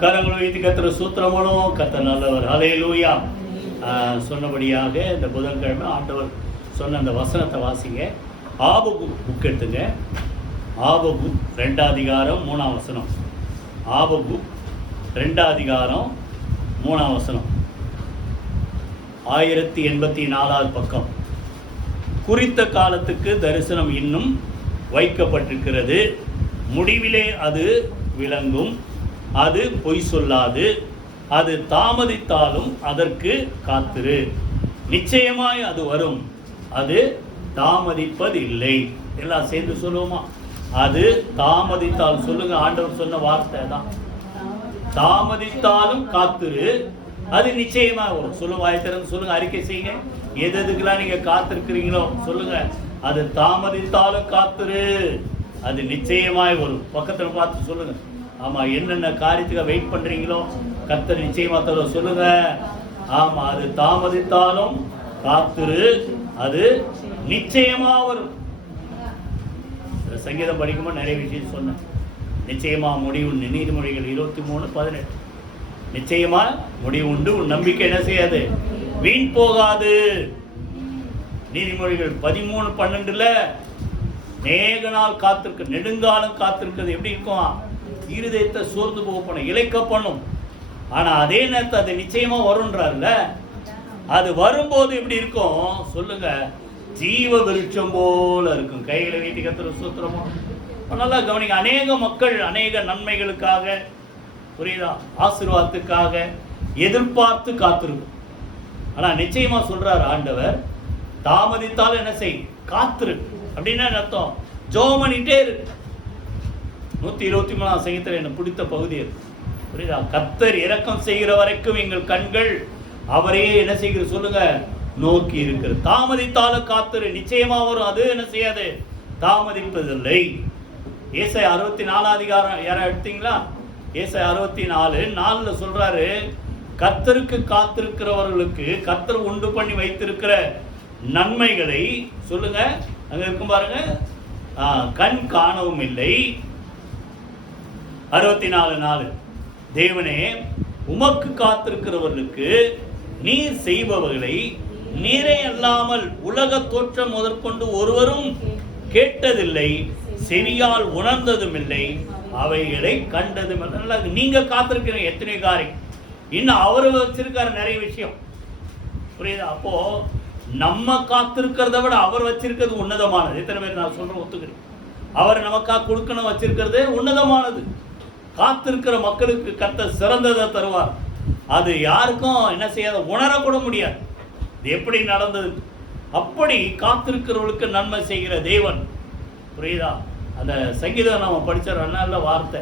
கரங்களை வைத்து கத்திர சூத்திரமனும் கத்த நல்லவர். ஹல்லேலூயா. சொன்னபடியாக இந்த புதன்கிழமை ஆண்டவர் சொன்ன அந்த வசனத்தை வாசிங்க. ஆபகு புக் எடுத்துங்க. ஆபகு 2 அதிகாரம் 3 வசனம். ஆபகு 2 அதிகாரம் 3 வசனம். 1084 பக்கம். குறித்த காலத்துக்கு தரிசனம் இன்னும் வைக்கப்பட்டிருக்கிறது, முடிவிலே அது விளங்கும், அது பொய் சொல்லாது, அது தாமதித்தாலும் அதற்கு காத்திரு, நிச்சயமாய் அது வரும், அது தாமதிப்பதில்லை. எல்லாம் சேர்ந்து சொல்லுவோமா? அது தாமதித்தாலும் சொல்லுங்க. ஆண்டவர் சொன்ன வார்த்தை தான். தாமதித்தாலும் காத்திரு, அது நிச்சயமா வரும். சொல்லுங்க, வாய்த்திறந்து சொல்லுங்க, அறிக்கை செய்யுங்க. எதுக்கெல்லாம் நீங்க காத்திருக்கிறீங்களோ சொல்லுங்க. அது தாமதித்தாலும் காத்திரு, அது நிச்சயமாய் வரும். பக்கத்தில் பார்த்து சொல்லுங்க. ஆமா, என்னென்ன காரியத்துக்கு வெயிட் பண்றீங்களோ கர்த்தர் நிச்சயமா தர சொல்லுங்க. ஆமா, அது தாமதித்தாலும் காத்திரு, அது நிச்சயமா வரும். சங்கீதம் படிக்கும்போது நிறைய விஷயம் சொன்னேன். நிச்சயமா முடிவு. நீதிமொழிகள் 23:18. நிச்சயமா முடிவு உண்டு, உன் நம்பிக்கை என்ன செய்யாது, வீண் போகாது. நீதிமொழிகள் 13:12 நேக நாள் காத்திருக்கு, நெடுங்காலம் காத்திருக்கிறது எப்படி இருக்கும்? இருதயத்தை சோர்ந்து போகணும், இழைக்க பண்ணும். ஆனா அதே நேரத்தை அது நிச்சயமா வரும்ன்றார்ல. அது வரும்போது எப்படி இருக்கும் சொல்லுங்க? ஜீவ விருட்சம் போல இருக்கும். கைகளை வீட்டு கத்துற சூத்திரமோ நல்லா கவனிங்க. அநேக மக்கள் அநேக நன்மைகளுக்காக, புரியுதா, ஆசீர்வாதத்துக்காக எதிர்பார்த்து காத்திருக்கும். ஆனா நிச்சயமா சொல்றார் ஆண்டவர், தாமதித்தாலும் என்ன செய், காத்திரு. அப்படின்னா அர்த்தம் ஜெபம் பண்ணிட்டே இருக்கு. 123 சங்கீதத்தில் என்ன பிடித்த பகுதி இருக்கு, புரியுதா? கர்த்தர் இரக்கம் செய்கிற வரைக்கும் எங்கள் கண்கள் அவரையே என்ன செய்கிற சொல்லுங்க, நோக்கி இருக்கிறது. தாமதித்தாலும் காத்திரு, நிச்சயமா வரும், அது என்ன செய்யாது, தாமதிப்பதில்லை. ஏசாயா 64 அதிகாரம் யாரா எடுத்தீங்களா? ஏசாயா 64:4 சொல்றாரு, கர்த்தருக்கு காத்திருக்கிறவர்களுக்கு கர்த்தர் உண்டு பண்ணி வைத்திருக்கிற நன்மைகளை சொல்லுங்க. அங்க இருக்கும் பாருங்க, கண் காணவும் இல்லை. 64:4 தேவனே, உமக்கு காத்திருக்கிறவர்களுக்கு நீர் செய்பவர்களை நீரே அல்லாமல் உலக தோற்றம் முதற்கொண்டு ஒருவரும் கேட்டதில்லை, செவியால் உணர்ந்ததும் இல்லை, அவைகளை கண்டதும் இல்லை. நீங்க காத்திருக்கிறீங்க எத்தனை காரியம், இன்னும் அவரு வச்சிருக்காரு நிறைய விஷயம், புரியுதா? அப்போ நம்ம காத்திருக்கிறத விட அவர் வச்சிருக்கிறது உன்னதமானது. எத்தனை பேர் நான் சொல்றேன் ஒத்துக்கிறேன்? அவர் நமக்காக கொடுக்கணும் வச்சிருக்கிறது உன்னதமானது. காத்திருக்கிற மக்களுக்கு கர்த்தர் சிறந்ததை தருவார். அது யாருக்கும் என்ன செய்யாத, உணரக்கூட முடியாது இது எப்படி நடந்தது. அப்படி காத்திருக்கிறவர்களுக்கு நன்மை செய்கிற தேவன், புரியுதா? அந்த சங்கீதம் நம்ம படிச்ச நல்ல வார்த்தை.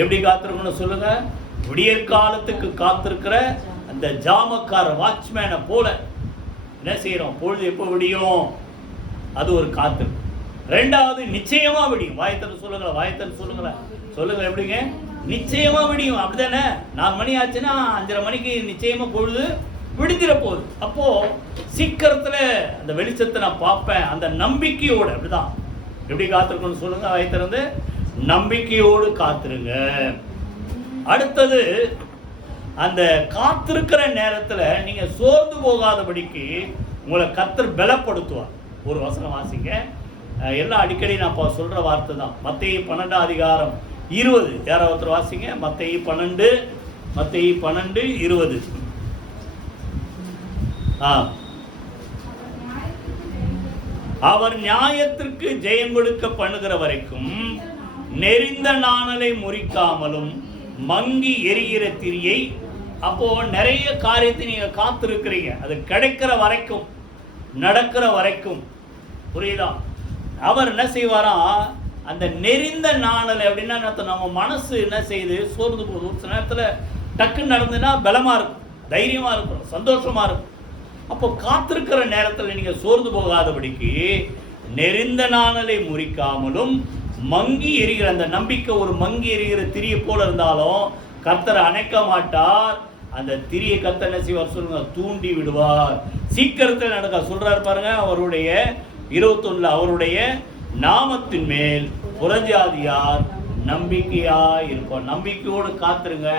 எப்படி காத்திருக்கணும் சொல்லுங்க? விடியற் காலத்துக்கு காத்திருக்கிற அந்த ஜாமக்கார வாட்ச்மேனை போல என்ன செய்யறோம்? பொழுது எப்போ விடியும், அது ஒரு காத்திருக்கு. 2வது நிச்சயமா விடியும். வாயத்தன் சொல்லுங்களா, வாயத்தன் சொல்லுங்களா, சொல்லுங்க. எப்படிங்க நிச்சயமா விடியும்? அப்படிதானே? 4 மணி ஆச்சுன்னா 5:30 மணிக்கு நிச்சயமா பொழுது விடுதிர போகுது. அப்போ சீக்கிரத்துல அந்த வெளிச்சத்தை நான் பார்ப்பேன், அந்த நம்பிக்கையோடு. அப்படிதான் எப்படி காத்திருக்கணும்னு சொல்லுங்க. வாய்த்திறந்து நம்பிக்கையோடு காத்திருங்க. அடுத்தது, அந்த காத்திருக்கிற நேரத்துல நீங்க சோர்ந்து போகாதபடிக்கு உங்களை கர்த்தர் பலப்படுத்துவார். ஒரு வசனம் வாசிங்க. எல்லாம் அடிக்கடி நான் சொல்ற வார்த்தை தான். மத்தேயு 12 அதிகாரம் 20 யாராவது ஒருத்தர் வாசிங்க. மத்தேயு 12:20. அவர் நியாயத்திற்கு ஜெயம் கொடுக்க பண்ணுகிற வரைக்கும் நெறிந்த நாணலை முறிக்காமலும் மங்கி எரிகிற திரியை. அப்போ நிறைய காரியத்தை நீங்க காத்திருக்கிறீங்க, அது கிடைக்கிற வரைக்கும், நடக்கிற வரைக்கும், புரியுதா? அவர் என்ன செய்வாரா, அந்த நெறிந்த நாணல் அப்படின்னா நம்ம மனசு என்ன செய்யுது, சோர்ந்து போகுது. ஒரு சில நேரத்தில் டக்குன்னு நடந்துன்னா பலமா இருக்கும், தைரியமா இருக்கும், சந்தோஷமா இருக்கும். அப்போ காத்திருக்கிற நேரத்தில் நீங்க சோர்ந்து போகாதபடிக்கு நெறிந்த நாணலை முறிக்காமலும் மங்கி எரிகிற அந்த நம்பிக்கை, ஒரு மங்கி எரிகிற திரியை போல இருந்தாலும் கர்த்தரை அணைக்க மாட்டார். அந்த திரியை கர்த்தர் என்ன செய்வார் சொல்லுங்க, தூண்டி விடுவார். சீக்கிரத்தில் நடக்க சொல்றாரு பாருங்க. அவருடைய 21 அவருடைய நாமத்தின் மேல் புறஜாதியார் நம்பிக்கையா இருப்போம். நம்பிக்கையோடு காத்துருங்க.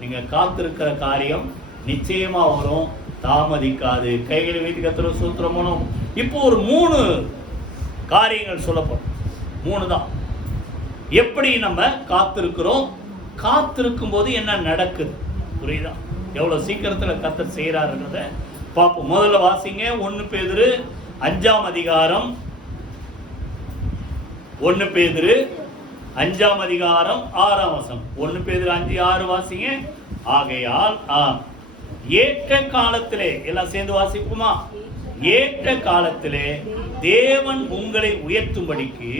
நீங்க காத்திருக்கிற காரியம் நிச்சயமா வரும், தாமதிக்காது. கைகளை வைத்து கர்த்தரை ஸ்தோத்திரம். இப்போ ஒரு 3 காரியங்கள் சொல்லப்படும். 3 தான். எப்படி நம்ம காத்திருக்கிறோம், காத்திருக்கும் போது என்ன நடக்குது, புரியுதா? எவ்வளவு சீக்கிரத்தில் கர்த்தர் செய்யறாருன்றத பார்ப்போம். முதல்ல வாசிங்க 1 பேதுரு 5ஆம் அதிகாரம், 1 பேதுரு 5ஆம் அதிகாரம் 6ஆம் வசனம். 1 பேதுரு 5:6 வாசிங்க. ஆகையால் ஏற்ற காலத்திலே, எல்லாம் சேர்ந்து வாசிப்போமா? ஏற்ற காலத்திலே தேவன் உங்களை உயர்த்தும்படிக்கு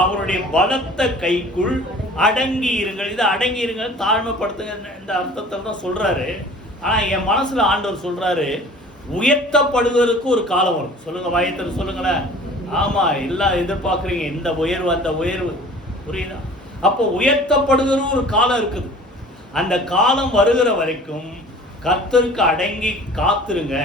அவருடைய பலத்த கைக்குள் அடங்கி இருங்கள். இது அடங்கி இருங்கள், தாழ்மைப்படுத்துங்க, இந்த அர்த்தத்தில் தான் சொல்றாரு. ஆனா என் மனசுல ஆண்டவர் சொல்றாரு, உயர்த்தப்படுவதற்கு ஒரு காலம் வரும். சொல்லுங்க, வாயத்தர் சொல்லுங்களேன். ஆமா, எல்லாம் எதிர்பார்க்குறீங்க இந்த உயர்வு அந்த உயர்வு, புரியுதா? அப்போ உயர்த்தப்படுகிற ஒரு காலம் இருக்குது. அந்த காலம் வருகிற வரைக்கும் கர்த்தருக்கு அடங்கி காத்துருங்க.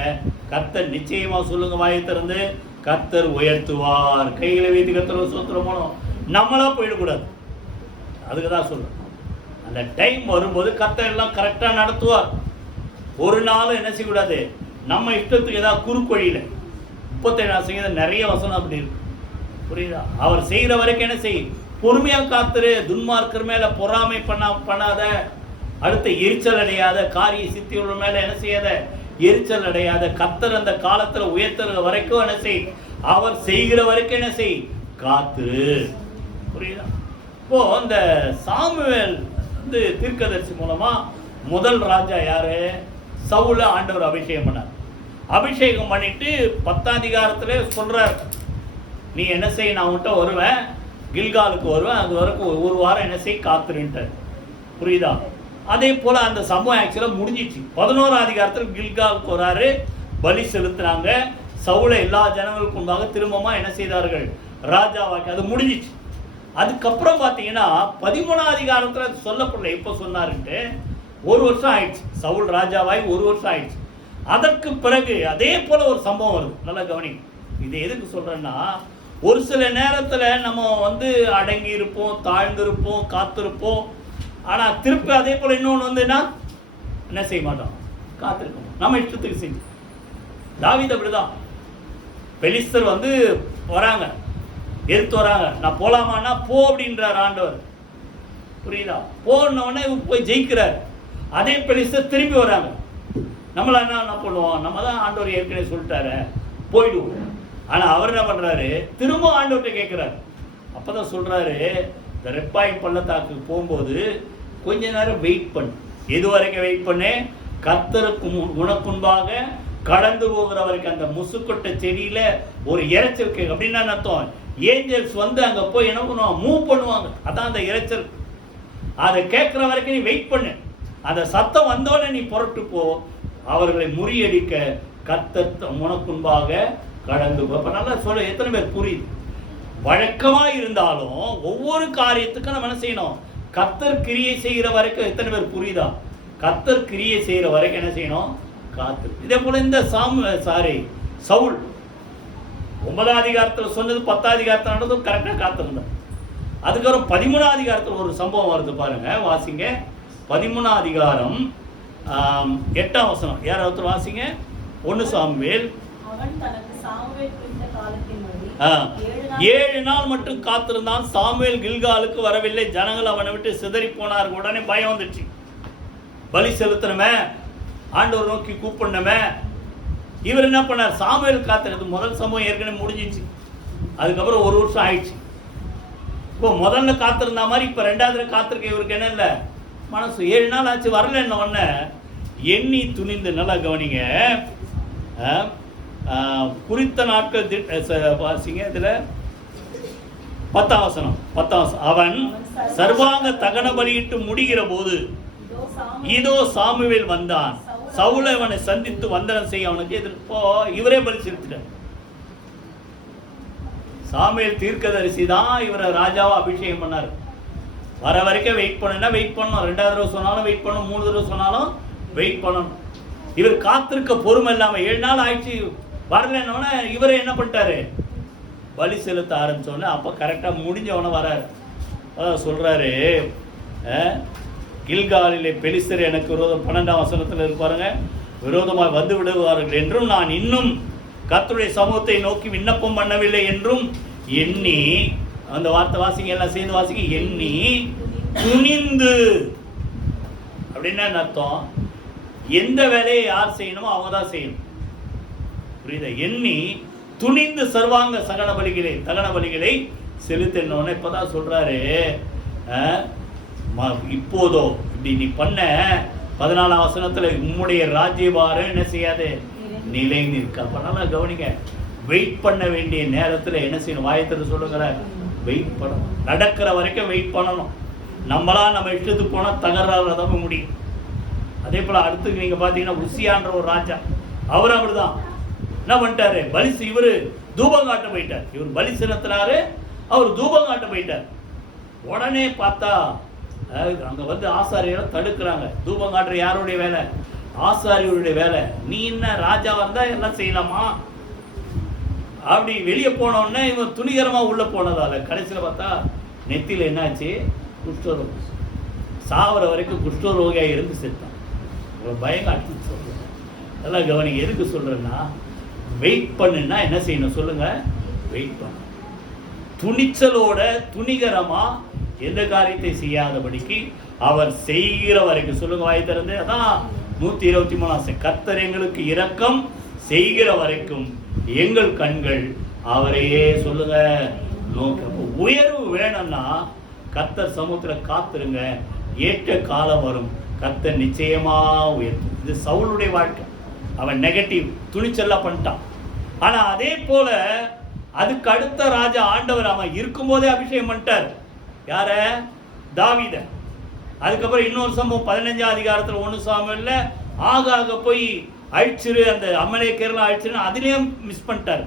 கர்த்தர் நிச்சயமா, சொல்லுங்க வாயத்திறந்து, கர்த்தர் உயர்த்துவார். கைகளை வைத்து கர்த்தர் ஸ்தோத்திரம். நம்மளா போயிடக்கூடாது, அதுக்கு தான் சொல்றேன். அந்த டைம் வரும்போது கர்த்தர் எல்லாம் கரெக்டா நடத்துவார். ஒரு நாள் என்ன செய்யக்கூடாது, நம்ம இஷ்டத்துக்கு ஏதாவது குறுக்கு வழியில 37 நிறைய வசனம் அப்படி இருக்கு, புரியுதா? அவர் செய்கிற வரைக்கும் என்ன செய், பொறுமையா காத்துரு. துன்மார்க்கர் மேல பொறாமை பண்ணாத, அடுத்த எரிச்சல் அடையாத, காரிய சித்தியோட மேல என்ன செய்யாத, எரிச்சல் அடையாத. கர்த்தர் அந்த காலத்துல உயர்த்துற வரைக்கும் என்ன செய், அவர் செய்கிற வரைக்கும் என்ன செய், காத்துரு, புரியுதா? இப்போ இந்த சாமுவேல் வந்து தீர்க்கதரிசி மூலமா முதல் ராஜா யாரு, சவுல ஆண்டவர் அபிஷேகம் பண்ணார். அபிஷேகம் பண்ணிட்டு 10ஆம் அதிகாரத்துல சொல்றார், நீ என்ன செய், நான் உன்கிட்ட வருவேன், கில்காலுக்கு வருவேன், அது வரைக்கும் ஒரு வாரம் என்ன செய், காத்துருன்ட்டு, புரியுதா? அதே போல அந்த சம்பவம் ஆக்சுவலா முடிஞ்சிச்சு. 11ஆம் அதிகாரத்தில் கில்காலுக்கு வராரு, பலி செலுத்துறாங்க. சவுல எல்லா ஜனங்களுக்கும் முன்பாக திரும்பமா என்ன செய்தார்கள், ராஜாவாக்கி, அது முடிஞ்சிச்சு. அதுக்கப்புறம் பார்த்தீங்கன்னா 13ஆம் அதிகாரத்தில் சொல்லப்படல, எப்போ சொன்னாருன்ட்டு 1 வருஷம் ஆயிடுச்சு. சவுல் ராஜாவாய் 1 வருஷம் ஆயிடுச்சு. அதற்கு பிறகு அதே போல ஒரு சம்பவம் வருது. நல்லா கவனி. இது எதுக்கு சொல்றேன்னா, ஒரு சில நேரத்தில் நம்ம வந்து அடங்கி இருப்போம், தாழ்ந்திருப்போம், காத்திருப்போம். ஆனா திருப்பி அதே போல இன்னொன்று வந்துன்னா என்ன செய்ய மாட்டோம், காத்திருக்கோம், நம்ம இஷ்டத்துக்கு செஞ்சு. தாவீது அப்படிதான். பெலிஸ்தர் வந்து வராங்க, எதிர்த்து வராங்க. நான் போலாமான்னா போ அப்படின்றார் ஆண்டவர், புரியுதா? போனவொடனே போய் ஜெயிக்கிறார். அதே பெலிஸ்தர் திரும்பி வராங்க. நம்மள என்ன பண்ணுவோம், நம்ம தான் ஆண்டவர் ஏற்கனவே சொல்லிட்டாரு, போயிடுவோம். ஆனா அவர் என்ன பண்றாரு, திரும்ப ஆண்டவர்கிட்ட கேட்கிறாரு. அப்பதான் சொல்றாரு, இந்த ரெப்பாயின் பள்ளத்தாக்கு போகும்போது கொஞ்ச நேரம் வெயிட் பண்ணு. எது வரைக்கும் வெயிட் பண்ணு, கர்த்தருக்கு உனக்குன்பாக கடந்து போகிற வரைக்கும். அந்த முசுக்கொட்டை செடியில ஒரு இறைச்சல் கேட்கும். அப்படின்னா அர்த்தம், ஏஞ்சல்ஸ் வந்து அங்க போய் என்ன பண்ணுவாங்க, மூவ் பண்ணுவாங்க. அதான் அந்த இறைச்சல். அதை கேட்கிற வரைக்கும் நீ வெயிட் பண்ணு. அந்த சத்தம் வந்தோடனே நீ புறட்டு போ. அவர்களை முறியடிக்க கர்த்தர் உனக்குன்பாக கடந்து போ. அப்ப நல்லா சொல்ல, எத்தனை பேர் புரியுது? வழக்கமா இருந்தாலும் ஒவ்வொரு காரியத்துக்கும் நம்ம என்ன செய்யணும், கர்த்தர் கிரியை செய்கிற வரைக்கும். எத்தனை பேர் புரியுதா? கர்த்தர் கிரியை செய்கிற வரைக்கும் என்ன செய்யணும், காத்து. இதே போல இந்த சவுல் 9ஆம் அதிகாரத்தில் சொன்னது 10ஆம் அதிகாரத்தில் நடந்தது கரெக்டாக காத்திருந்தார். அதுக்கப்புறம் 13ஆம் அதிகாரத்தில் ஒரு சம்பவம் வருது பாருங்க, வாசிங்க. 13ஆம் அதிகாரம் 8ஆம் வசனம். யாராவது வாசிங்க. 1 சாமுவேல். 7 நாள் மட்டும் காத்திருந்தான். சாமுவேல் கில்காலுக்கு வரவில்லை. ஜனங்கள் அவனை விட்டு சிதறி போனார். உடனே பயம் வந்துச்சு. பலி செலுத்தணுமே, ஆண்டவர் நோக்கி கூப்பிடணுமே. இவர் என்ன பண்ணார், சாமுவேல் காத்திருது. முதல் சம்பவம் ஏற்கனவே முடிஞ்சிச்சு. அதுக்கப்புறம் 1 வருஷம் ஆயிடுச்சு. இப்போ முதல்ல காத்திருந்தா மாதிரி இப்போ 2வது காத்திருக்க இவருக்கு என்ன இல்லை, மனசு. 7 நாள் ஆச்சு, வரல. என்ன ஒன்று எண்ணி துணிந்து. நல்லா கவனிங்க. குறித்த நாட்கள் வாசிங்க. இதில் 10ஆம் வசனம். அவன் சர்வாங்க தகன பலியிட்டு முடிகிற போது இதோ சாமுவேல் வந்தான். சவுலை அவனை சந்தித்து வந்தனம் செய்ய அவனுக்கு எதிர்ப்போ இவரே பலி செலுத்திட்டார். சாமுவேல் தீர்க்கதரிசி தான் இவரை ராஜாவா அபிஷேகம் பண்ணார். வர வரைக்கும் வெயிட் பண்ணுன்னா வெயிட் பண்ணணும். 2வது தடவை சொன்னாலும் வெயிட் பண்ணணும், 3 தடவை சொன்னாலும் வெயிட் பண்ணணும். இவர் காத்திருக்க பொறுமை இல்லாமல் 7 நாள் ஆயிடுச்சு, வரலன்னொன்னே இவரை என்ன பண்ணிட்டாரு, பலி செலுத்த ஆரம்பிச்சோடனே அப்போ கரெக்டாக முடிஞ்சவன வராரு. அதான் சொல்றாரு, கில்காலிலே பெலிஸ்தர் எனக்கு விரோதம் 12ஆம் வசனத்தில் இருப்பாருங்க, விரோதமாக வந்து விடுவார்கள் என்றும் நான் இன்னும் கர்த்தருடைய சமூகத்தை நோக்கி விண்ணப்பம் பண்ணவில்லை என்றும் எண்ணி, அந்த வார்த்தை வாசிங்க, எல்லாம் சேர்ந்து வாசிங்க, எண்ணி துணிந்து. அப்படின்னா அர்த்தம், எந்த வேலையை யார் செய்யணுமோ அவங்க தான் செய்யணும். புரியுதா? எண்ணி துணிந்து சர்வாங்க சகன பலிகளை தகன பலிகளை செலுத்தணும்னு இப்பதான் சொல்றாரு. இப்போதோ இப்படி நீ பண்ண 14ஆம் வசனத்துல உம்முடைய ராஜ்யபாரம் என்ன செய்யாது, நிலை நிற்க. அப்ப நல்லா கவனிங்க, வெயிட் பண்ண வேண்டிய நேரத்தில் என்ன செய்யணும்? வாயத்தில் சொல்லுங்கிற வெயிட் பண்ணணும். நடக்கிற வரைக்கும் வெயிட் பண்ணணும். நம்மளா நம்ம இஷ்டத்துக்கு போனால் தகராறு தான் முடியும். அதே போல் அடுத்து நீங்கள் பார்த்தீங்கன்னா உசியான்ற ஒரு ராஜா, அவர் அப்படிதான் என்ன பண்ணிட்டாரு, இவர் தூபம் காட்ட போயிட்டார். இவர் பலி செலுத்தினாரு, அவர் தூபம் காட்ட போயிட்டார். உடனே பார்த்தா அங்கே வந்து ஆசாரியரை தடுக்கிறாங்க. தூபம் காட்டுற யாருடைய வேலை? ஆசாரியருடைய வேலை. நீ என்ன ராஜாவாக இருந்தால் எல்லாம் செய்யலாமா? அப்படி வெளியே போனோடனே இவன் துணிகரமாக உள்ளே போனதால கடைசியில் பார்த்தா நெத்தியில் என்னாச்சு, குஷ்டரோகம். சாவர வரைக்கும் குஷ்டரோகியாக இருந்து செத்தான். பயங்காட்டு சொல்கிறேன். நல்லா கவனிங்க, எதுக்கு சொல்கிறேன்னா, வெயிட் பண்ணுன்னா என்ன செய்யணும் சொல்லுங்க? வெயிட் பண்ண துணிச்சலோட துணிகரமாக எந்த காரியத்தை செய்யாதபடிக்கு அவர் செய்கிற வரைக்கும் சொல்லுங்க, வாய் திறந்து. அதான் 123 கர்த்தர் எங்களுக்கு இரக்கம் செய்கிற வரைக்கும் எங்கள் கண்கள் அவரையே சொல்லுங்க நோக்க. உயர்வு வேணும்னா கர்த்தர் சமூகத்தில் காத்துருங்க, ஏற்ற காலம் வரும், கர்த்தர் நிச்சயமா உயர்த்தும். இது சவுலுடைய வாழ்க்கை. அவன் நெகட்டிவ் துணிச்சல்லாம் பண்ணிட்டான். ஆனா அதே போல அதுக்கு அடுத்த ராஜா ஆண்டவர் அவன் இருக்கும்போதே அபிஷேகம் பண்ணிட்டார். யார? தாவீத. அதுக்கப்புறம் இன்னொரு சம்பவம் 15ஆம் அதிகாரத்தில் 1 சாமுவேல்ல ஆகாக போய் அழிச்சிரு, அந்த அமலேக்கியர்லாம் அழிச்சிருன்னு அதுலேயும் மிஸ் பண்ணிட்டார்.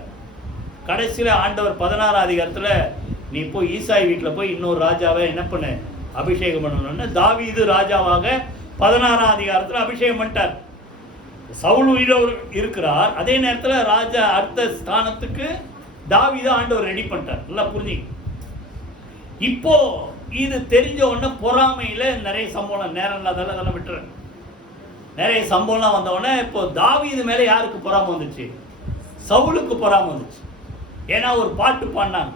கடைசியில் ஆண்டவர் 16ஆம் அதிகாரத்தில் நீ போய் ஈசாய் வீட்டில் போய் இன்னொரு ராஜாவை என்ன பண்ண அபிஷேகம் பண்ணணும்னு தாவீது ராஜாவாக 16ஆம் அதிகாரத்தில் அபிஷேகம் பண்ணிட்டார். சவுல் உயிரோடு இருக்கிறார். அதே நேரத்தில் ராஜா அடுத்த ஸ்தானத்துக்கு தாவீது ஆண்டவர் ரெடி பண்ணிட்டார். நல்லா புரிஞ்சுங்க. இப்போ இது தெரிஞ்ச உடனே பொறாமையில் நிறைய சம்பவம், நேரம் இல்லாதெல்லாம் விட்டுறேன், நிறைய சம்பவம்லாம் வந்த உடனே இப்போ தாவீது மேலே யாருக்கு பொறாமை வந்துச்சு? சவுலுக்கு பொறாமை வந்துச்சு. ஏன்னா ஒரு பாட்டு பாடினாங்க,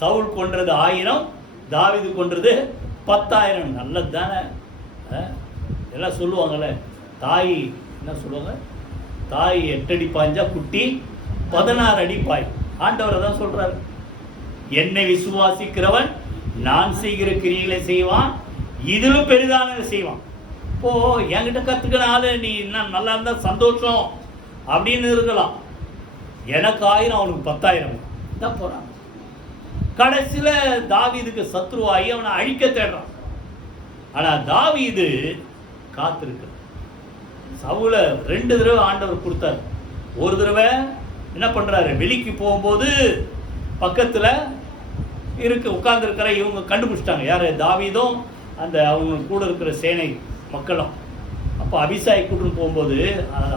சவுல் கொன்றது 1000, தாவீது கொன்றது 10,000. நல்லது தானே? எல்லாம் சொல்லுவாங்கள்ல, தாய் என்ன சொல்லுவாங்க, தாய் 8 அடி பாய்ஞ்சா குட்டி 16 அடி பாய். ஆண்டவர் தான் சொல்றாரு, என்னை விசுவாசிக்கிறவன் நான் செய்கிற கிரியைகளை செய்வான், இதிலும் பெரிதான செய்வான். இப்போ என்கிட்ட கத்துக்கினால நீ இன்னும் நல்லா இருந்தா சந்தோஷம் அப்படின்னு இருக்கலாம். எனக்கு 1000, அவனுக்கு 10,000 தான் போறான். கடைசியில தாவீதுக்கு சத்ருவாகி அவனை அழிக்க தேடுறான். ஆனா தாவீது காத்திருக்க. சவுல 2 தடவை ஆண்டவர் கொடுத்தார். ஒரு தடவை என்ன பண்றாரு, வெளிக்கு போகும்போது பக்கத்துல இருக்கு உட்கார்ந்து இருக்கிற இவங்க கண்டுபிடிச்சிட்டாங்க, யாரு? தாவீதும் அந்த அவங்க கூட இருக்கிற சேனை மக்களும். அப்போ அபிசாய் கூட்டுன்னு போகும்போது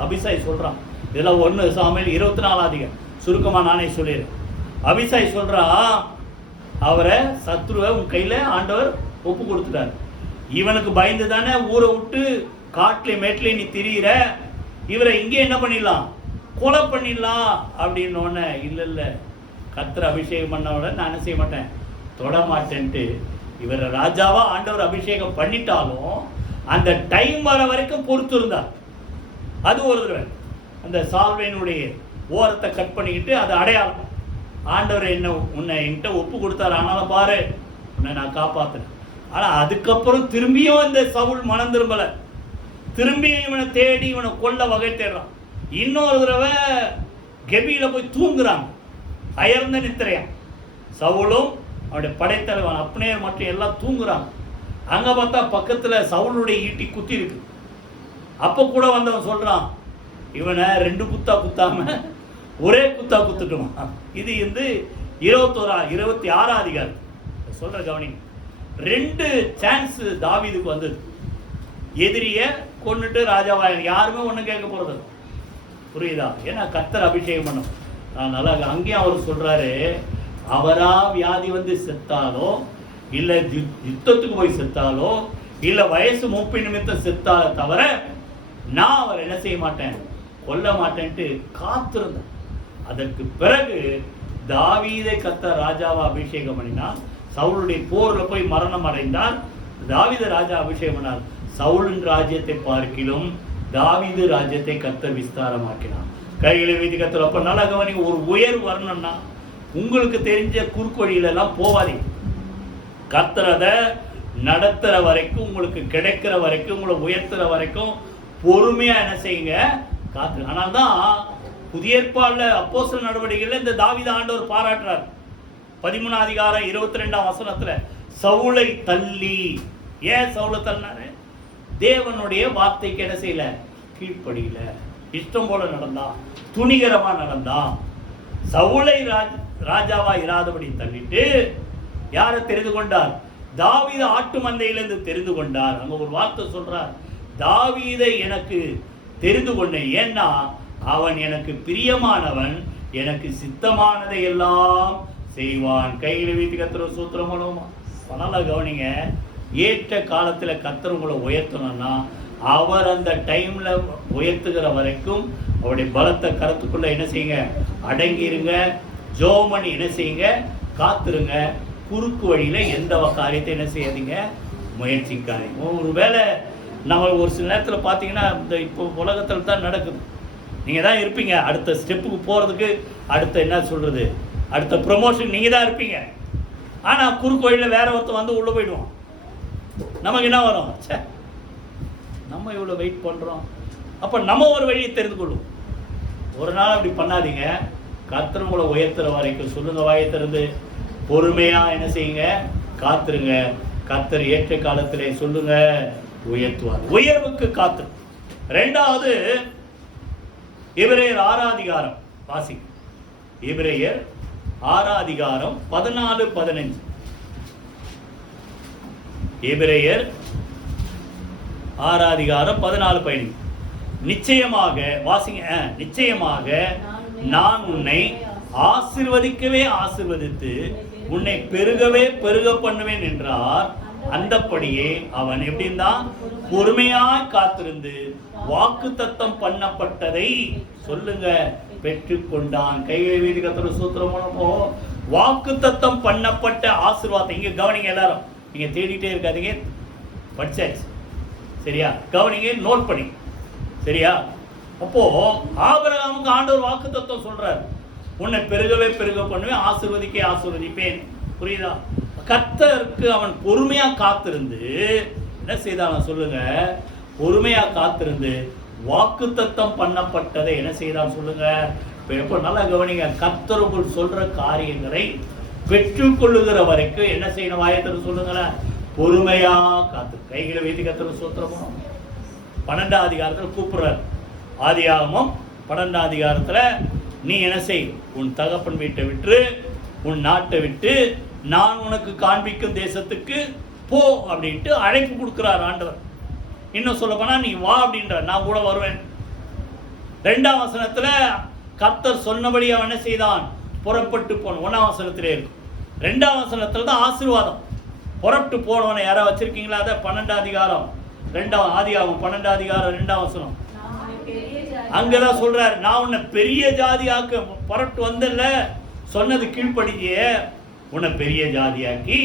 அபிசாய் சொல்றான், இதெல்லாம் 1 சாமுவேல் 24ஆம் அதிகாரம், சுருக்கமாக நானே சொல்லிடுறேன். அபிசாய் சொல்றான், அவரை சத்ருவை உன் கையில் ஆண்டவர் ஒப்பு கொடுத்துட்டார். இவனுக்கு பயந்து தானே ஊரை விட்டு காட்டில் மேட்டிலே நீ திரியிற, இவரை இங்கே என்ன பண்ணிடலாம், கொலை பண்ணிடலாம் அப்படின்னு. இல்லை கர்த்தர் அபிஷேகம் பண்ணவட நான் என்ன செய்ய மாட்டேன், தொட மாட்டேன்ட்டு இவரை ராஜாவா ஆண்டவர் அபிஷேகம் பண்ணிட்டாலும் அந்த டைம் வர வரைக்கும் பொறுத்து இருந்தார். அது ஒரு தடவை அந்த சால்வையினுடைய ஓரத்தை கட் பண்ணிக்கிட்டு அது அடையாளம். ஆண்டவர் உன்னை என்கிட்ட ஒப்பு கொடுத்தாரு, ஆனாலும் பாரு உன்னை நான் காப்பாற்றினேன். ஆனால் அதுக்கப்புறம் திரும்பியும் இந்த சவுல் மனம் திரும்பலை, திரும்பியும் இவனை தேடி இவனை கொல்ல வகை தேடுறான். இன்னொரு தடவை கெபியில் போய் தூங்குறாங்க, அயர்ந்த நித்திரையான். சவுலும் அவனுடைய படைத்தலைவன் அப்னேர் மற்றும் எல்லாம் தூங்குறாங்க. அங்கே பார்த்தா பக்கத்தில் சவுளுடைய ஈட்டி குத்தி இருக்கு. அப்போ கூட வந்தவன் சொல்கிறான், இவனை 2 குத்தா குத்தாம ஒரே குத்தா குத்துட்டுமா. இது 26ஆம் அதிகாரம் சொல்கிற கவனிங்க. 2 சான்ஸ் தாவீதுக்கு வந்தது. எதிரியை கொண்டுட்டு ராஜாவாயன் யாருமே ஒன்றும் கேட்க போகிறது, புரியுதா? ஏன்னா கர்த்தர் அபிஷேகம் பண்ணும். அதனால் அங்கேயும் அவர் சொல்கிறாரு, அவரா வியாதி வந்து செத்தாலும் இல்லை யுத்தத்துக்கு போய் செத்தாலோ இல்லை வயசு மூப்பு நிமித்தம் செத்தால தவிர நான் அவர் என்ன செய்ய மாட்டேன், கொல்ல மாட்டேன்ட்டு காத்திருந்தேன். அதற்கு பிறகு தாவீதை கர்த்தர் ராஜாவா அபிஷேகம் பண்ணினார். சவுளுடைய போர்ல போய் மரணம் அடைந்தார். தாவீது ராஜா அபிஷேகம் பண்ணார். சவுலின் ராஜ்யத்தை பார்க்கிலும் தாவீது ராஜ்யத்தை கர்த்தர் விஸ்தாரமாக்கினார். கைகளை வைத்து கர்த்தர். அப்ப நல்லா கவனிங்க, ஒரு உயர்வு வரணும்னா உங்களுக்கு தெரிஞ்ச குறுக்கு வழியில எல்லாம் போவாதீங்க. கர்த்தர் அதை நடத்துற வரைக்கும், உங்களுக்கு கிடைக்கிற வரைக்கும், உங்களை உயர்த்துற வரைக்கும் பொறுமையா என்ன செய்யுங்க, காத்து. ஆனால் தான் புதிய ஏற்பாடுல அப்போஸ்தலர் நடவடிக்கைகள்ல இந்த தாவீது ஆண்டவர் பாராட்டுறார். 13 அதிகாரம் 22 வசனத்துல சவுலை தள்ளி. ஏன் சவுலை தள்ளினாரு? தேவனுடைய வார்த்தைக்கு என்ன செய்யல, கீழ்ப்படியில, இஷ்டம் போல நடந்தான், துணிகரமா நடந்தான். சவுலை ராஜாவா இராதபடி தள்ளிட்டு யாரை தெரிந்து கொண்டார்? தாவீது ஆட்டு மந்தையிலிருந்து தெரிந்து கொண்டார். அங்க ஒரு வார்த்தை சொல்றார், தாவீதை எனக்கு தெரிந்து கொண்டேன், ஏன்னா அவன் எனக்கு பிரியமானவன், எனக்கு சித்தமானதை எல்லாம் செய்வான். கையில வீட்டு கர்த்தர் சூத்திரம் பண்ணுவோமா? அதனால கவனிங்க, ஏற்ற காலத்துல கர்த்தர் உங்களை உயர்த்தணும்னா அவர் அந்த டைம்ல உயர்த்துகிற வரைக்கும் அவருடைய பலத்தை கருத்துக்குள்ள என்ன செய்யுங்க, அடங்கிருங்க. ஜோமணி என்ன செய்யுங்க, காத்துருங்க. குறுக்கு வழியில எந்த காரியத்தை என்ன செய்யாதீங்க, முயற்சிக்காதீங்க. ஒருவேளை நம்ம ஒரு சில நேரத்தில் பார்த்தீங்கன்னா இந்த இப்போ உலகத்தில் தான் நடக்குது. நீங்கள் தான் இருப்பீங்க அடுத்த ஸ்டெப்புக்கு போகிறதுக்கு, அடுத்த என்ன சொல்கிறது, அடுத்த ப்ரொமோஷன் நீங்கள் தான் இருப்பீங்க. ஆனால் குறுக்கு வழியில் வேற ஒருத்தர் வந்து உள்ளே போயிடுவோம். நமக்கு என்ன வரும், சே நம்ம இவ்வளோ வெயிட் பண்ணுறோம். அப்போ நம்ம ஒரு வழியை தெரிந்து கொள்ளும். ஒரு நாள் அப்படி பண்ணாதீங்க. கர்த்தர் உங்களை உயர்த்துற வரைக்கும் சொல்லுங்க, வாயை திறந்து பொறுமையாக என்ன செய்யுங்க, காத்துருங்க. கர்த்தர் ஏற்ற காலத்திலே சொல்லுங்க உயர்த்துவார். உயர்வுக்கு காத்து. இரண்டாவது எபிரேயர் 6 அதிகாரம் வாசி. எபிரேயர் 6 அதிகாரம் 14-15. எபிரேயர் 6 அதிகாரம் 14-15. நிச்சயமாக வாசிங்க. நிச்சயமாக நான் உன்னை ஆசீர்வதிக்கவே ஆசீர்வதித்து உன்னை பெருகவே பெருக பண்ணுவேன் என்றார். அந்தப்படியே அவன் எப்படின்னா பொறுமையாய் காத்திருந்து வாக்குத்தத்தம் பண்ணப்பட்டதை சொல்லுங்க பெற்றுக்கொண்டான். கையை வீதி கர்த்தர் சூத்திரம் மூலமோ வாக்குத்தத்தம் பண்ணப்பட்ட ஆசீர்வாதம். இங்க கவனிங்க, எல்லாரும் நீங்க தேடிட்டே இருக்காதீங்க, படிச்சாச்சு சரியா? கவனிங்க, நோட் பண்ணி சரியா? அப்போ ஆபிரகாமுக்கு ஆண்டவர் வாக்குத்தத்தம் சொல்றார், உன்னை பெருகவே பெருக பண்ணுவேன், ஆசீர்வதிக்கே ஆசீர்வதிப்பேன். புரியுதா? கர்த்தருக்கு அவன் பொறுமையா காத்திருந்து என்ன செய்தான் சொல்லுங்க, பொறுமையா காத்திருந்து வாக்குத்தத்தம் பண்ணப்பட்டதை என்ன செய்தான் சொல்லுங்க. எப்ப நல்லா கவனிங்க, கர்த்தருக்குள் சொல்ற காரியங்களை பெற்றுக்கொள்ளுகிற வரைக்கும் என்ன செய்யணும், வாயத்தர் சொல்லுங்களேன், பொறுமையா காத்து. கைகளை வைத்து கர்த்தர் சூத்திரமும் 12 அதிகாரத்தில் கூப்பிடுறார். ஆதியாகமம் 12 அதிகாரத்துல நீ என்ன செய், உன் தகப்பன் வீட்டை விட்டு உன் நாட்டை விட்டு நான் உனக்கு காண்பிக்கும் தேசத்துக்கு போ அப்படின்ட்டு அழைப்பு கொடுக்கிறார் ஆண்டவர். இன்னும் சொல்ல போனா நீ வா அப்படின்ற, நான் கூட வருவேன். 2ஆம் வசனத்துல கர்த்தர் சொன்னபடி அவன் என்ன செய்தான், புறப்பட்டு போன. 1ஆம் வசனத்திலே இருக்கும். 2ஆம் வசனத்துல தான் ஆசீர்வாதம். புறப்பட்டு போனவனை யாரா வச்சிருக்கீங்களா? அதை 12 அதிகாரம் 2ஆம் ஆதியாகமம் 12 அதிகாரம் 2ஆம் வசனம். அங்கதான் சொல்றாரு, நான் உன்னை பெரிய ஜாதியாக்க புறப்பட்டு வந்தல, சொன்னது கீழ்ப்படியே, உன்னை பெரிய ஜாதியாக்கி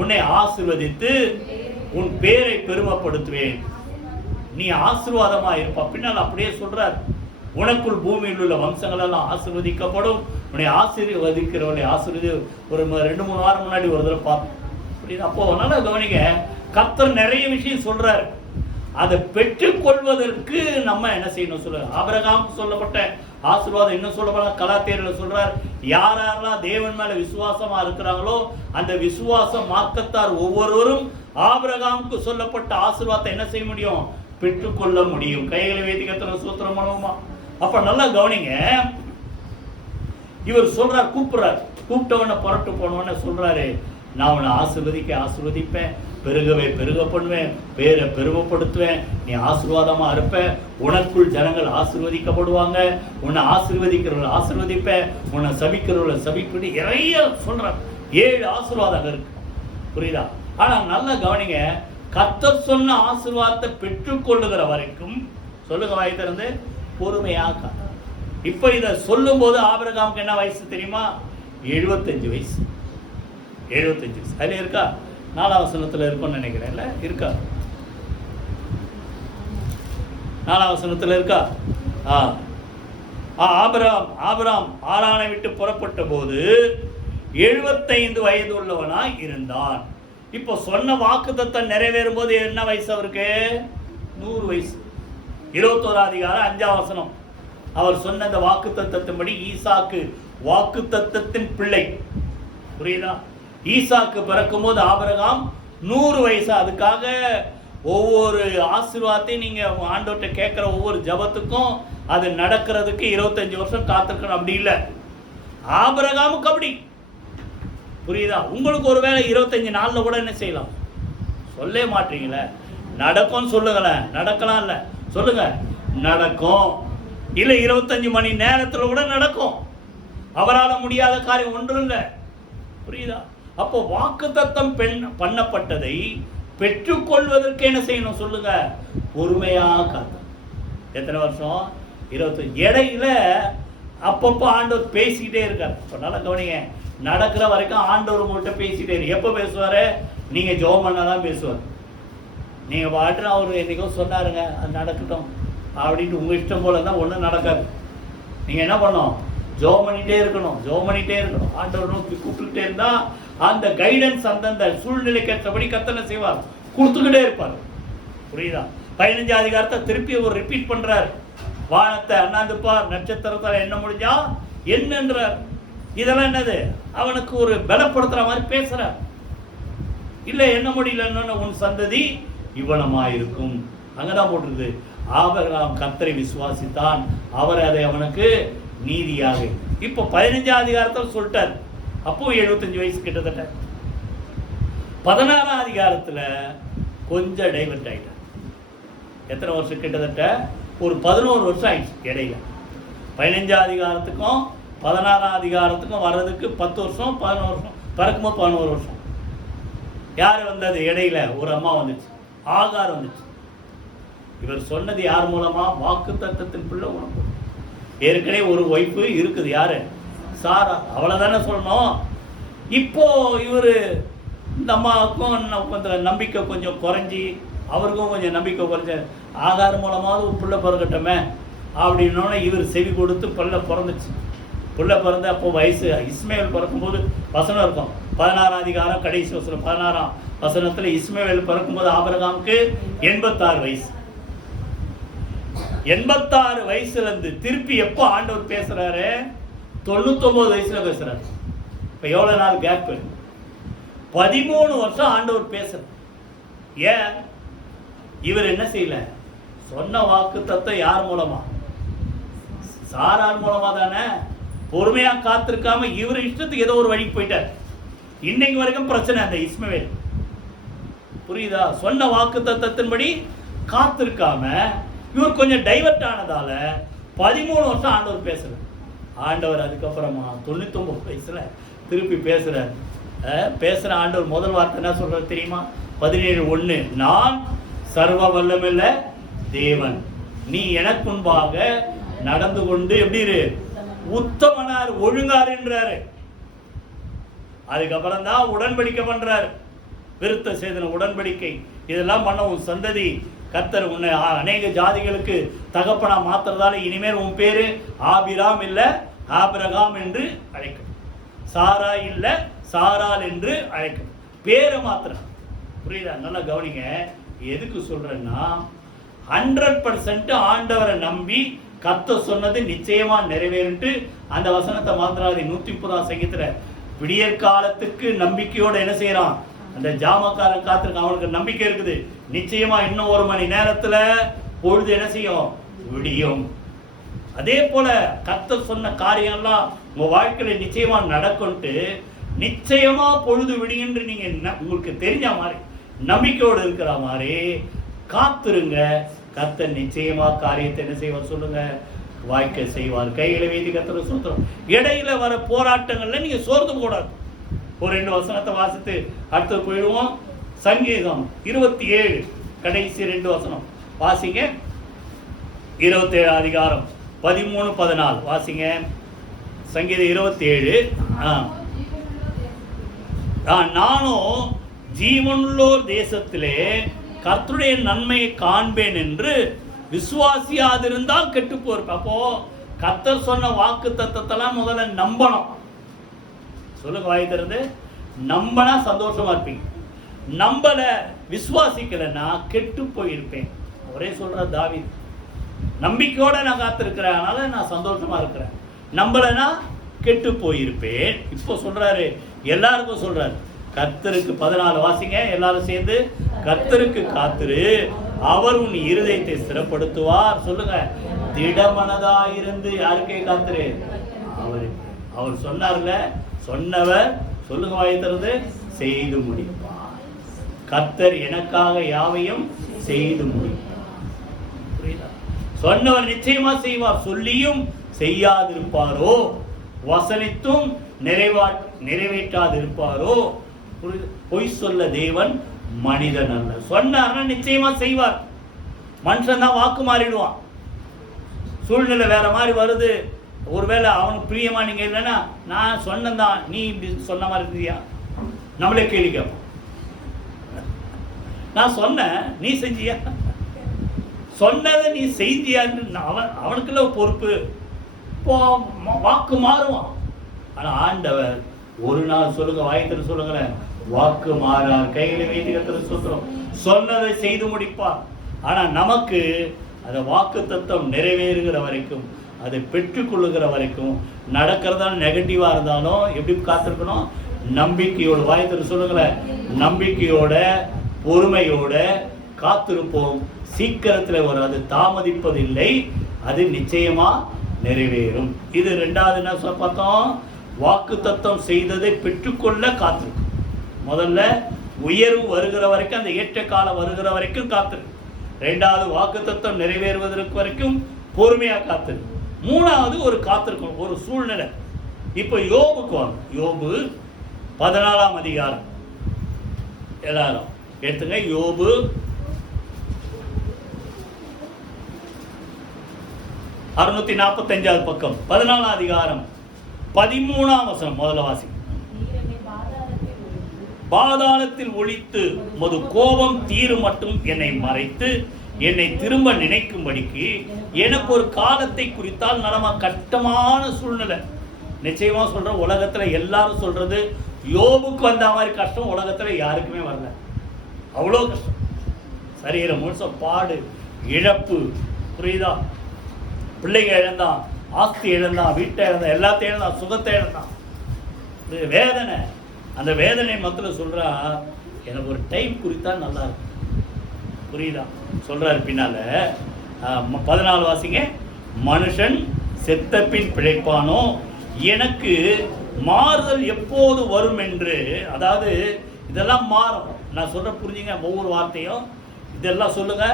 உன்னை ஆசீர்வதித்து உன் பேரை பெருமைப்படுத்துவேன், நீ ஆசீர்வாதமா இருப்ப. பின்னால் அப்படியே சொல்றார், உனக்குள் பூமியில் உள்ள வம்சங்கள் எல்லாம் ஆசீர்வதிக்கப்படும், உன்னை ஆசீர்வதிக்கிறவனை ஆசீர்வதி. ஒரு 2-3 வாரம் முன்னாடி ஒரு தடவை பார்த்தோம். அப்போ நல்லா கவனிங்க, கர்த்தர் நிறைய விஷயம் சொல்றாரு. அதை பெற்றுக்கொள்வதற்கு நம்ம என்ன செய்யணும் சொல்லுங்க. ஆபிரகாம் சொல்லப்பட்ட ஆசீர்வாதம் இன்னும் சொல்லப்பட கலாத்தியர்கள் சொல்றார், யாரெல்லாம் தேவன் மேல விசுவாசமா இருக்கிறாங்களோ அந்த விசுவாச மார்க்கத்தார் ஒவ்வொருவரும் ஆபிரகாமுக்கு சொல்லப்பட்ட ஆசீர்வாதத்தை என்ன செய்ய முடியும், பெற்றுக்கொள்ள முடியும். கைகளை வைத்து கர்த்தர் சூத்திரம் பண்ணுவோமா? அப்ப நல்லா கவனிங்க, இவர் சொல்றார், கூப்பிடுறார். கூப்பிட்டவன புறட்டு போனவன சொல்றாரு, நான் உன்னை ஆசீர்வதிப்பேன், பெருகவே பெருக பண்ணுவேன், பேரை பெருமைப்படுத்துவேன், நீ ஆசீர்வாதமா இருப்ப, உனக்குள் ஜனங்கள் ஆசீர்வதிக்கப்படுவாங்க, உன்னை ஆசீர்வதிக்கிறவர்கள் ஆசீர்வதிப்பேன், உன்னை சபிக்கிறவர்களை சபிப்படி நிறைய சொல்றார். 7 ஆசீர்வாதம் இருக்கு. புரியுதா? ஆனா நல்லா கவனிங்க, கர்த்தர் சொன்ன ஆசீர்வாதத்தை பெற்றுக்கொள்ளுகிற வரைக்கும் சொல்லுங்க வாய் திறந்து பொறுமையாக. இப்ப இதை சொல்லும் போது ஆபிரகாமுக்கு என்ன வயசு தெரியுமா? 75 வயசு. 75 வயசு. அதுல இருக்கா? 4ஆம் வசனத்துல இருக்கும்னு நினைக்கிறேன்ல. இருக்கா? 4ஆம் வசனத்துல இருக்கா? ஆபிரகாம் ஆரானை விட்டு புறப்பட்ட போது 75 வயது உள்ளவனாய் இருந்தான். இப்போ சொன்ன வாக்குத்தத்தம் நிறைவேறும் போது என்ன வயசு அவருக்கு? 100 வயசு. 21ஆம் அதிகாரம் 5ஆம் வசனம். அவர் சொன்ன அந்த வாக்குத்தத்தத்தின்படி ஈசாக்கு வாக்குத்தத்தத்தின் பிள்ளை. புரியுதா? ஈசாக்கு பிறக்கும் போது ஆபிரகாம் 100 வயசு. அதுக்காக ஒவ்வொரு ஆசீர்வாதத்தையும் நீங்க ஆண்டவர்கிட்ட கேட்கிற ஒவ்வொரு ஜபத்துக்கும் அது நடக்கிறதுக்கு 25 வருஷம் காத்திருக்கணும். அப்படி இல்லை, ஆபிரகாமுக்கு அப்படி. புரியுதா? உங்களுக்கு ஒருவேளை 25 நாள்ல கூட என்ன செய்யலாம்? சொல்ல மாட்டீங்களே. நடக்கும் சொல்லுங்களேன். நடக்கலாம் இல்ல சொல்லுங்க. நடக்கும். இல்ல 25 மணி நேரத்தில் கூட நடக்கும். அவரால் முடியாத காரியம் ஒன்றும் இல்லை. புரியுதா? அப்போ வாக்குத்தத்தம் பண்ணப்பட்டதை பெற்றுக்கொள்வதற்கு என்ன செய்யணும் சொல்லுங்க? பொறுமையாக காத்து. எத்தனை வருஷம்? 25. இடையில அப்பப்போ ஆண்டவர் பேசிக்கிட்டே இருக்கார். இப்போ நல்லா கவனிங்க, நடக்கிற வரைக்கும் ஆண்டவர் உங்கள்கிட்ட பேசிட்டே இருக்கு. எப்போ பேசுவாரு? நீங்க ஜெபம் பண்ணாதான் பேசுவார். நீங்க பாட்டு அவர் என்னைக்கோ சொன்னாருங்க அது நடக்கட்டும் அப்படின்ட்டு உங்க இஷ்டம் போல தான் ஒன்றும் நடக்காது. நீங்க என்ன பண்ணணும்? ஜெபம் பண்ணிட்டே இருக்கணும். ஜெபம் பண்ணிட்டே இருக்கணும். ஆண்டவர் நோக்கி கூப்பிட்டுட்டே இருந்தா அந்த கைடன்ஸ் அந்தந்த சூழ்நிலைக்கு ஏற்றபடி கர்த்தர் செய்வார், கொடுத்துக்கிட்டே இருப்பார். புரியுதா? 15ஆம் அதிகாரத்தை திருப்பி ஒரு ரிப்பீட் பண்றார். வானத்தை அண்ணாந்துப்பார், நட்சத்திரத்தால் என்ன முடிஞ்சா என்னன்றார். இதெல்லாம் என்னது? அவனுக்கு ஒரு பலப்படுத்துற மாதிரி பேசுறார். இல்ல என்ன முடியலன்னு உன் சந்ததி இவ்வளமாயிருக்கும். அங்கதான் போட்டிருக்கு. ஆபிரகாம் கர்த்தரை விசுவாசித்தான், அவர் அதை அவனுக்கு நீதியாக. இப்போ 15ஆம் அதிகாரத்தில் சொல்லிட்டார். அப்போ 75 வயசு கிட்டத்தட்ட. 16ஆம் அதிகாரத்தில் கொஞ்சம் டைவர்ட் ஆயிட்டார். எத்தனை வருஷம்? கிட்டத்தட்ட ஒரு 11 வருஷம் ஆயிடுச்சு இடையில. 15ஆம் அதிகாரத்துக்கும் 16ஆம் அதிகாரத்துக்கும் வர்றதுக்கு 10 வருஷம் 11 வருஷம், பிறக்கும்போது 11 வருஷம். யார் வந்தது இடையில? ஒரு அம்மா வந்துச்சு, ஆகார் வந்துச்சு. இவர் சொன்னது யார் மூலமா? வாக்கு தத்தத்தின் பிள்ளை உனக்கு. ஏற்கனவே ஒரு ஒய்ஃபு இருக்குது. யாரு? சாரா. அவ்வளவுதானே சொல்லணும். இப்போ இவரு இந்த அம்மாவுக்கும் கொஞ்சம் நம்பிக்கை கொஞ்சம் குறைஞ்சி, அவருக்கும் கொஞ்சம் நம்பிக்கை குறைஞ்ச, ஆகார் மூலமாவது ஒரு பிள்ளை பிறக்கட்டமே அப்படின்னோடனே இவர் செவி கொடுத்து பிள்ளை பிறந்துச்சு. பிள்ளை பிறந்த அப்போ வயசு இஸ்மேல் பிறக்கும்போது வசனம் இருக்கும். 16ஆம் அதிகாரம் கடைசி வசனம் 16ஆம் வசனத்தில் இஸ்மேல் பிறக்கும்போது ஆபிரகாமுக்கு 86 வயசு. 86 வயசுல இருந்து திருப்பி எப்போ ஆண்டவர் பேசுறாரு? 99 வயசுல பேசுறாரு. இப்ப எவ்வளவு நாள் கேப்? 13 வருஷம் ஆண்டவர் பேசுறார். ஏன்? இவர் என்ன செய்யல? சொன்ன வாக்கு தத்தம் யார் மூலமா? சாரார் மூலமா தானே. பொறுமையா காத்திருக்காம இவர் இஷ்டத்துக்கு ஏதோ ஒரு வழிக்கு போயிட்டார். இன்னைக்கு வரைக்கும் பிரச்சனை அந்த இஸ்மவேல். புரியுதா? சொன்ன வாக்கு தத்தத்தின்படி காத்திருக்காம இவர் கொஞ்சம் டைவர்ட் ஆனதால 13 வருஷம் ஆண்டவர் பேசுறார். ஆண்டவர் அதுக்கப்புறமா 99 வயசுல திருப்பி பேசுறார். பேசுற ஆண்டவர் முதல் வார்த்தை என்ன சொல்றாரு தெரியுமா? 17:1, நான் சர்வ வல்லமையுள்ள தேவன், நீ எனக்கு முன்பாக நடந்து கொண்டு எப்படி இரு, உத்தமனார் ஒழுங்காருன்றாரு. அதுக்கப்புறம் தான் உடன்படிக்கை பண்றாரு. விருத்த சேதன உடன்படிக்கை. இதெல்லாம் பண்ண உன் சந்ததி கர்த்தர் உன்னை அநேக ஜாதிகளுக்கு தகப்பனா மாத்துறதால இனிமேல் உன் பேரு ஆபிராம் இல்ல ஆபிரகாம் என்று அழைக்கும், சாரா இல்ல சாரால் என்று அழைக்கும். பேரை மாத்திரம். புரியுதா? நல்லா கவனிங்க. எதுக்கு சொல்றேன்னா 100% ஆண்டவரை நம்பி கர்த்தர் சொன்னது நிச்சயமா நிறைவேறிட்டு அந்த வசனத்தை மாத்திராது. 130ஆம் சங்கீதத்துல விடியற் காலத்துக்கு நம்பிக்கையோட என்ன செய்யறான்? அந்த ஜாமக்காரன் காத்திருக்கான். அவனுக்கு நம்பிக்கை இருக்குது. நிச்சயமா இன்னும் 1 மணி நேரத்துல பொழுது என்ன செய்யும்? விடியும். அதே போல கர்த்தர் சொன்ன காரியம்லாம் உங்க வாழ்க்கையில நிச்சயமா நடக்கும்ட்டு நிச்சயமா பொழுது விடியுன்று நீங்க உங்களுக்கு தெரிஞ்ச மாதிரி நம்பிக்கையோடு இருக்கிற மாதிரி காத்திருங்க. கர்த்தர் நிச்சயமா காரியத்தை என்ன செய்வார் சொல்லுங்க? வாய்க்க செய்வார். கைகளை வைத்து கர்த்தர் சொல்றோம். இடையில வர போராட்டங்கள்ல நீங்க சோர்ந்து கூடாது. ஒரு 2 வசனத்தை வாசித்து அடுத்து போயிடுவோம். சங்கீதம் 27 கடைசி 2 வசனம் வாசிங்க. 27 அதிகாரம் 13, 14 வாசிங்க. சங்கீதம் 27. நானும் ஜீவனுள்ளோர் தேசத்திலே கர்த்தருடைய நன்மையை காண்பேன் என்று விசுவாசியாதிருந்தால் கெட்டு போயிருப்ப. அப்போ கர்த்தர் சொன்ன வாக்கு தத்தத்தெல்லாம் முதல்ல நம்பணும். சொல்லுங்க, வாய் திறந்து. நம்பனா சந்தோஷமா இருப்பீங்க. நம்பல விசுவாசிக்கலன்னா கெட்டு போயிருப்பேன். ஒரே சொல்ற தாவீது, நம்பிக்கையோட நான் காத்திருக்கிறேன், அதனால நான் சந்தோஷமா இருக்கிறேன். நம்பலனா கெட்டு போயிருப்பேன். இப்போ சொல்றாரு, எல்லாருக்கும் சொல்றாரு, கர்த்தருக்கு 14 வாசிங்க எல்லாரும் சேர்ந்து. கர்த்தருக்கு காத்திரு, அவர் உன் இருதயத்தை ஸ்திரப்படுத்துவார். சொல்லுங்க, திடமனதாயிருந்து. யாருக்கே காத்திரு? அவருக்கு. அவர் சொன்னார்ல, சொன்னவர் சொல்லுங்க, வாய் திறந்து, செய்து முடிப்பார். கர்த்தர் எனக்காக யாவையும் செய்து முடிப்பார். புரியுதா? சொன்னவர் நிச்சயமா செய்வார். சொல்லியும் செய்யாதிருப்பாரோ, வசனித்தும் நிறைவேற்றாதிருப்பாரோ? பொய் சொல்ல தேவன் மனிதன் அல்ல. சொன்னார்னா நிச்சயமா செய்வார். மனுஷன் தான் வாக்கு மாறிடுவான். சூழ்நிலை வேற மாதிரி வருது, ஒருவேளை அவனுக்கு பிரியமா நீங்க இல்லைன்னா, நான் சொன்னதான் நீ இப்படி சொன்ன மாதிரி இருந்தியா? நம்மளே கேள்வி கேட்போம். நான் சொன்னேன், நீ செஞ்சியா? சொன்னதை நீ செஞ்சியான்னு அவனுக்குள்ள பொறுப்பு. இப்போ வாக்கு மாறுவான். ஆனா ஆண்டவர் ஒரு நாள், சொல்லுங்க, வாய்த்து சொல்லுங்களேன், வாக்கு மாறார். கையில வைத்து கர்த்தருக்கு ஸ்தோத்திரம். சொன்னதை செய்து முடிப்பார். ஆனா நமக்கு அந்த வாக்கு தத்தம் நிறைவேறுகிற வரைக்கும், அதை பெற்றுக்கொள்ளுகிற வரைக்கும், நடக்கிறதா நெகட்டிவா இருந்தாலும் எப்படி காத்திருக்கணும்? நம்பிக்கையோட. வாய்த்து சொல்லுங்களேன், நம்பிக்கையோட பொறுமையோட காத்திருப்போம். சீக்கிரத்தில் வரும், அது தாமதிப்பதில்லை, அது நிச்சயமா நிறைவேறும். இது 2வது என்ன பார்த்தோம்? வாக்கு தத்தம் செய்ததை பெற்றுக்கொள்ள காத்திருக்கும். முதல்ல உயர்வு வருகிற வரைக்கும், அந்த ஏற்ற காலம் வருகிற வரைக்கும் காத்திருக்கும். 2வது வாக்கு தத்தம் நிறைவேறுவதற்கு வரைக்கும் பொறுமையா காத்திருக்கும். 3வது ஒரு காத்திருக்கும், ஒரு சூழ்நிலை. இப்போ யோபுக்கு வாங்க. யோபு 14ஆம் அதிகாரம் எல்லாரும் எடுத்துங்க. யோபு 645 பக்கம், 14ஆம் அதிகாரம் 13ஆம் வசனம் முதல்ல வாசி. பாதாளத்தில் ஒளித்து மது கோபம் தீரு மட்டும் என்னை மறைத்து என்னை திரும்ப நினைக்கும்படிக்கு எனக்கு ஒரு காலத்தை குறித்தால் நலமா. கஷ்டமான சூழ்நிலை. நிச்சயமா சொல்ற, உலகத்துல எல்லாரும் சொல்றது, யோபுக்கு வந்த மாதிரி கஷ்டம் உலகத்துல யாருக்குமே வரல. அவ்வளோ கஷ்டம். சரீரம் முழுச பாடு, இழப்பு. புரியுதா? பிள்ளைங்க இழந்தான், ஆஸ்தி இழந்தான், வீட்டை இழந்தான், எல்லாத்தையும் இழந்தான், சுகத்தை இழந்தான். வேதனை. அந்த வேதனை மத்தியில் சொல்றா, எனக்கு ஒரு டைம் குறித்தா நல்லா இருக்கும். புரியுதா? சொல்றாரு பின்னால 14 வாசிங்க. மனுஷன் செத்த பின் பிழைப்பானோ, எனக்கு மாறுதல் எப்போது வரும் என்று. அதாவது இதெல்லாம் மாறும். நான் சொல்ற புரிஞ்சுங்க ஒவ்வொரு வார்த்தையும். இதெல்லாம் சொல்லுங்க.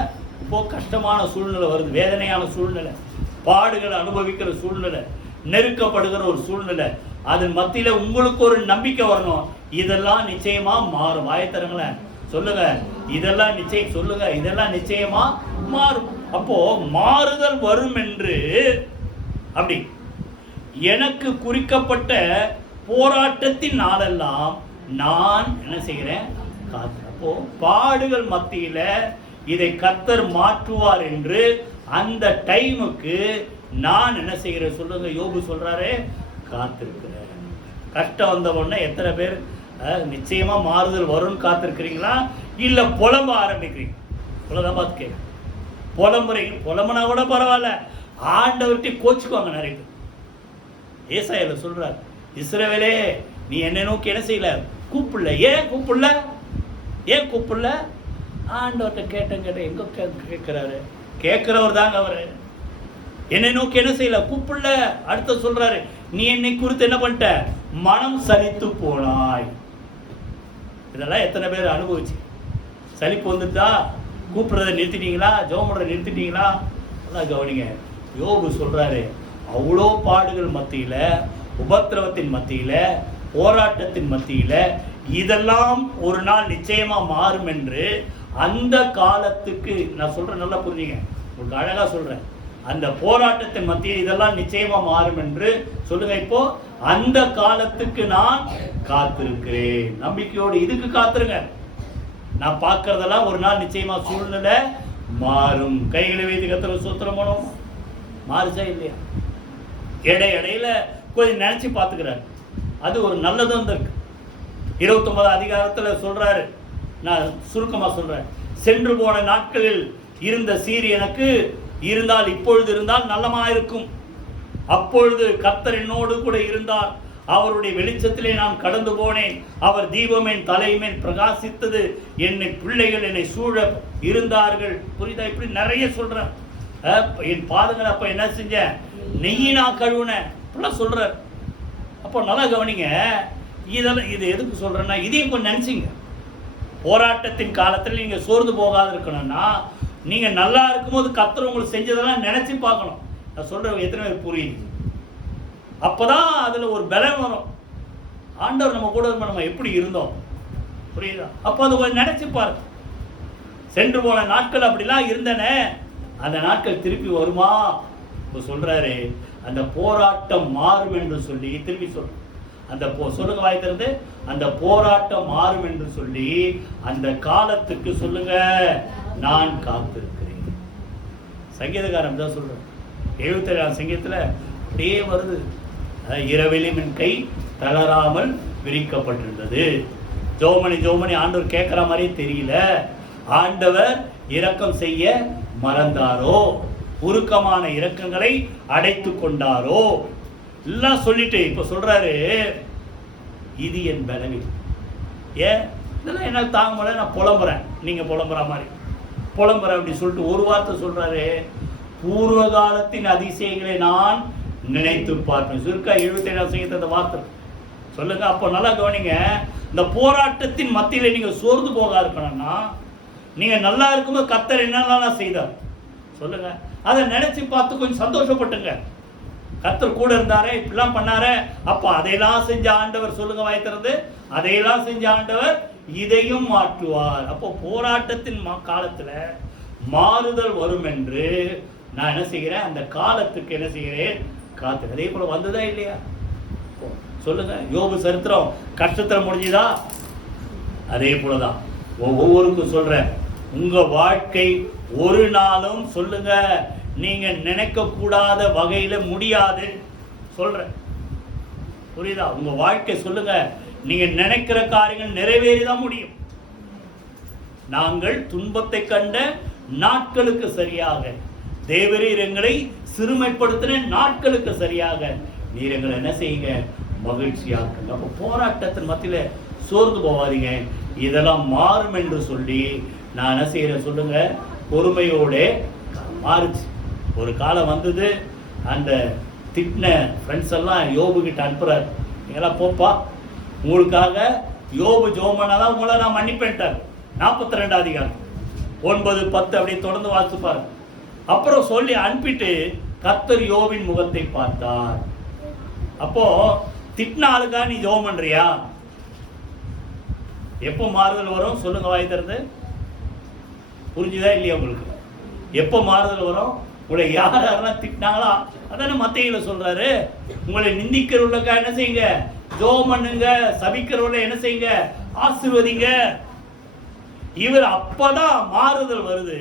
இப்போ கஷ்டமான சூழ்நிலை வருது, வேதனையான சூழ்நிலை, பாடுகளை அனுபவிக்கிற சூழ்நிலை, நெருக்கப்படுகிற ஒரு சூழ்நிலை. அதன் மத்தியில உங்களுக்கு ஒரு நம்பிக்கை வரணும். இதெல்லாம் நிச்சயமா மாறும். வாயத்தரங்களேன் சொல்லுங்க, இதெல்லாம் நிச்சயம். சொல்லுங்க, இதெல்லாம் நிச்சயமா மாறும். அப்போ மாறுதல் வரும் என்று அப்படி எனக்கு குறிக்கப்பட்ட போராட்டத்தின் நாளெல்லாம் நான் என்ன செய்கிறேன்? அப்போ பாடுகள் மத்தியில இதை கர்த்தர் மாற்றுவார் என்று அந்த டைமுக்கு நான் என்ன செய்கிறேன்? சொல்லுங்க. யோபு சொல்றாரு, காத்திருக்கிறேன். கஷ்டம் வந்த உடனே எத்தனை பேர் நிச்சயமா மாறுதல் வரும்னு காத்திருக்கிறீங்களா? இல்ல புலம்ப ஆரம்பிக்கிறீங்க? புலதான் பார்த்து கேட்க புலம்புறீங்க. புலம்புனா கூட பரவாயில்ல, ஆண்டவர்கிட்ட கோச்சுக்குவாங்க நிறைய பேர். ஏசாயால சொல்றாரு, இஸ்ரவேலே நீ என்னை நோக்கி என்ன செய்யல? கூப்பிடல. ஏன் கூப்பிடல? ஏன் கூப்பிடல? ஆண்டவர்கிட்ட கேட்டேன். எங்க கேட்கிறாரு? கேட்கிறவர் தாங்க அவரு. என்னை நோக்கி என்ன செய்யல? கூப்பிடல. அடுத்த சொல்றாரு, நீ என்னை குறித்து என்ன பண்ணிட்ட? மனம் சலித்து போனாய். இதெல்லாம் எத்தனை பேர் அனுபவிச்சு? சலிப்பு வந்துட்டா கூப்பிடுறதை நிறுத்திட்டீங்களா? ஜெபம் பண்றதை நிறுத்திட்டீங்களா? அதான் கவனிங்க. யோபு சொல்றாரு, அவ்வளோ பாடுகள் மத்தியில, உபத்திரவத்தின் மத்தியில போராட்டத்தின் மத்தியில இதெல்லாம் ஒரு நாள் நிச்சயமா மாறும் என்று அந்த காலத்துக்கு நான் சொல்றேன், நல்லா புரிஞ்சுங்க, உங்களுக்கு அழகா சொல்றேன். அந்த போராட்டத்தின் மத்தியில் இதெல்லாம் நிச்சயமா மாறும் என்று சொல்லுங்க. இப்போ அந்த காலத்துக்கு நான் காத்திருக்கிறேன். நம்பிக்கையோடு இதுக்கு காத்திருங்க. நான் பார்க்கறதெல்லாம் ஒரு நாள் நிச்சயமா சூழ்நிலை மாறும். கைகளை வைத்து கர்த்தருக்கு ஸ்தோத்திரம் பண்ணுவோம். மாறுச்சா இல்லையா? இடையில கொஞ்சம் நினைச்சு பார்த்துக்கிறாரு. அது ஒரு நல்லதும் இருக்கு. 29 அதிகாரத்தில் சொல்றாரு, நான் சுருக்கமா சொல்றேன். சென்று போன நாட்களில் இருந்த சீரியனுக்கு இருந்தால் இப்பொழுது இருந்தால் நல்லமா இருக்கும். அப்பொழுது கர்த்தர் என்னோடு கூட இருந்தார். அவருடைய வெளிச்சத்திலே நான் கடந்து போனேன். அவர் தீபமேன் தலைமேல் பிரகாசித்தது. என்னை பிள்ளைகள் என்னை சூழ இருந்தார்கள். புரியுதா? இப்படி நிறைய சொல்றேன். என் பாதங்களை அப்ப என்ன செஞ்சேன்? நெய்யினா கழுவுனேன் சொல்றார். அப்போ நல்லா கவனிங்க. இதெல்லாம் இது எதுக்கு சொல்றேன்னா, இதையும் கொஞ்சம் நினைச்சிங்க. போராட்டத்தின் காலத்தில் நீங்க சோர்ந்து போகாத இருக்கணும்னா, நீங்க நல்லா இருக்கும்போது கர்த்தர் உங்களுக்கு செஞ்சதெல்லாம் நினைச்சு பார்க்கணும். நான் சொல்றேன், எத்தனை பேர் புரியுது? அப்பதான் அதுல ஒரு பலம் வரும். ஆண்டவர் நம்ம கூட நம்ம எப்படி இருந்தோம், புரியுதா? அப்போ அதை கொஞ்சம் நினைச்சு பாரு. சென்று போன நாட்கள் அப்படிலாம் இருந்தனே, அந்த நாட்கள் திருப்பி வருமா? இப்போ சொல்றாரு, அந்த போராட்டம் மாறும் என்று சொல்லி திருப்பி சொல்ற. அந்த சொல்லுங்க, வாய் திறந்து, அந்த போராட்டம் மாறும் என்று சொல்லி அந்த காலத்துக்கு சொல்லுங்க நான் காத்திருக்கிறேன். சங்கீதக்காரன் தான் சொல்றேன். 77 சங்கீதத்துல அப்படியே வருது, இரவிலும் என் கை தளராமல் விரிக்கப்பட்டிருந்தது. ஜோமணி ஆண்டவர் கேட்கிற மாதிரி தெரியல. ஆண்டவர் இரக்கம் செய்ய மறந்தாரோ, உருக்கமான இரக்கங்களை அடைத்து கொண்டாரோ, எல்லாம் சொல்லிட்டு இப்ப சொல்றாரு, இது என் பலவீனம். ஏன் இதெல்லாம் என்னால் தாங்க முடியல, நான் புலம்புறேன். நீங்க புலம்புற மாதிரி புலம்புறேன் அப்படி சொல்லிட்டு ஒரு வார்த்தை சொல்றாரு, பூர்வ காலத்தின் அதிசயங்களை நான் நினைத்து பார்ப்பேன். சுருக்கா 77 சங்கீதம் அந்த வார்த்தை சொல்லுங்க. அப்போ நல்லா கவனிங்க. இந்த போராட்டத்தின் மத்தியில நீங்க சோர்ந்து போக இருக்கணும்னா, நீங்க நல்லா இருக்கும்போது கர்த்தர் என்னெல்லாம் செய்தார் சொல்லுங்க. அதை நினைச்சு பார்த்து கொஞ்சம் சந்தோஷப்பட்டுங்க. கர்த்தர் கூட இருந்தாரே, இப்படிலாம் பண்ணாரே, அப்ப அதையெல்லாம் செஞ்ச ஆண்டவர் சொல்லுங்க, வாய் திறந்து, அதையெல்லாம் செஞ்ச ஆண்டவர் இதையும் மாற்றுவார். அப்போ போராட்டத்தின் காலத்துல மாறுதல் வரும் என்று நான் என்ன செய்கிறேன்? அந்த காலத்துக்கு என்ன செய்கிறேன்? காத்து. அதே போல வந்ததா இல்லையா? சொல்லுங்க. யோபு சரித்திரம் கஷ்டத்துல முடிஞ்சுதா? அதே போலதான் ஒவ்வொருக்கும் சொல்றேன், உங்க வாழ்க்கை ஒரு நாளும் சொல்லுங்க நீங்க நினைக்க கூடாத வகையில முடியாது சொல்றேன். புரியுதா? உங்க வாழ்க்கை சொல்லுங்க நீங்க நினைக்கிற காரியங்கள் நிறைவேறிதான் முடியும். நாங்கள் துன்பத்தை கண்ட நாட்களுக்கு சரியாக, தேவரீர் எங்களை சிறுமைப்படுத்தின நாட்களுக்கு சரியாக நீர் எங்களை என்ன செய்யுங்க? மகிழ்ச்சியாக்குங்க. அப்போ போராட்டத்தின் மத்தியில சோர்ந்து போவாதீங்க. இதெல்லாம் மாறும் என்று சொல்லி நான் என்ன செய்யறேன் சொல்லுங்க, பொறுமையோட மாறுச்சு. ஒரு காலம் வந்தது, அந்த திட்டின ஃப்ரெண்ட்ஸ் எல்லாம் யோபு கிட்ட அனுப்புறாரு, நீங்களாம் போப்பா, உங்களுக்காக யோபு ஜோமனாதான் உங்களை நான் மன்னிப்பேன்ட்டார். 42 அதிகாரம் 9, 10 அப்படியே தொடர்ந்து வாசிப்பாரு. அப்புறம் சொல்லி அனுப்பிட்டு கர்த்தர் யோபின் முகத்தை பார்த்தார். அப்போ திட்டின ஆளுக்காக நீ ஜோம் பண்றியா? எப்போ மாறுதல் வரும் சொல்லுங்க, வாய் திறந்து. புரிஞ்சுதா இல்லையா உங்களுக்கு? எப்போ மாறுதல் வரும்? உங்களை யாரெல்லாம் திட்டினாங்களா அதான மத்தேயுல சொல்றாரு, உங்களை நிந்திக்கிறவர்களுக்காக என்ன செய்யுங்க? ஜோம் பண்ணுங்க. சபிக்கிறவர்களை என்ன செய்யுங்க? ஆசீர்வதிங்க. இவர் அப்பதான் மாறுதல் வருது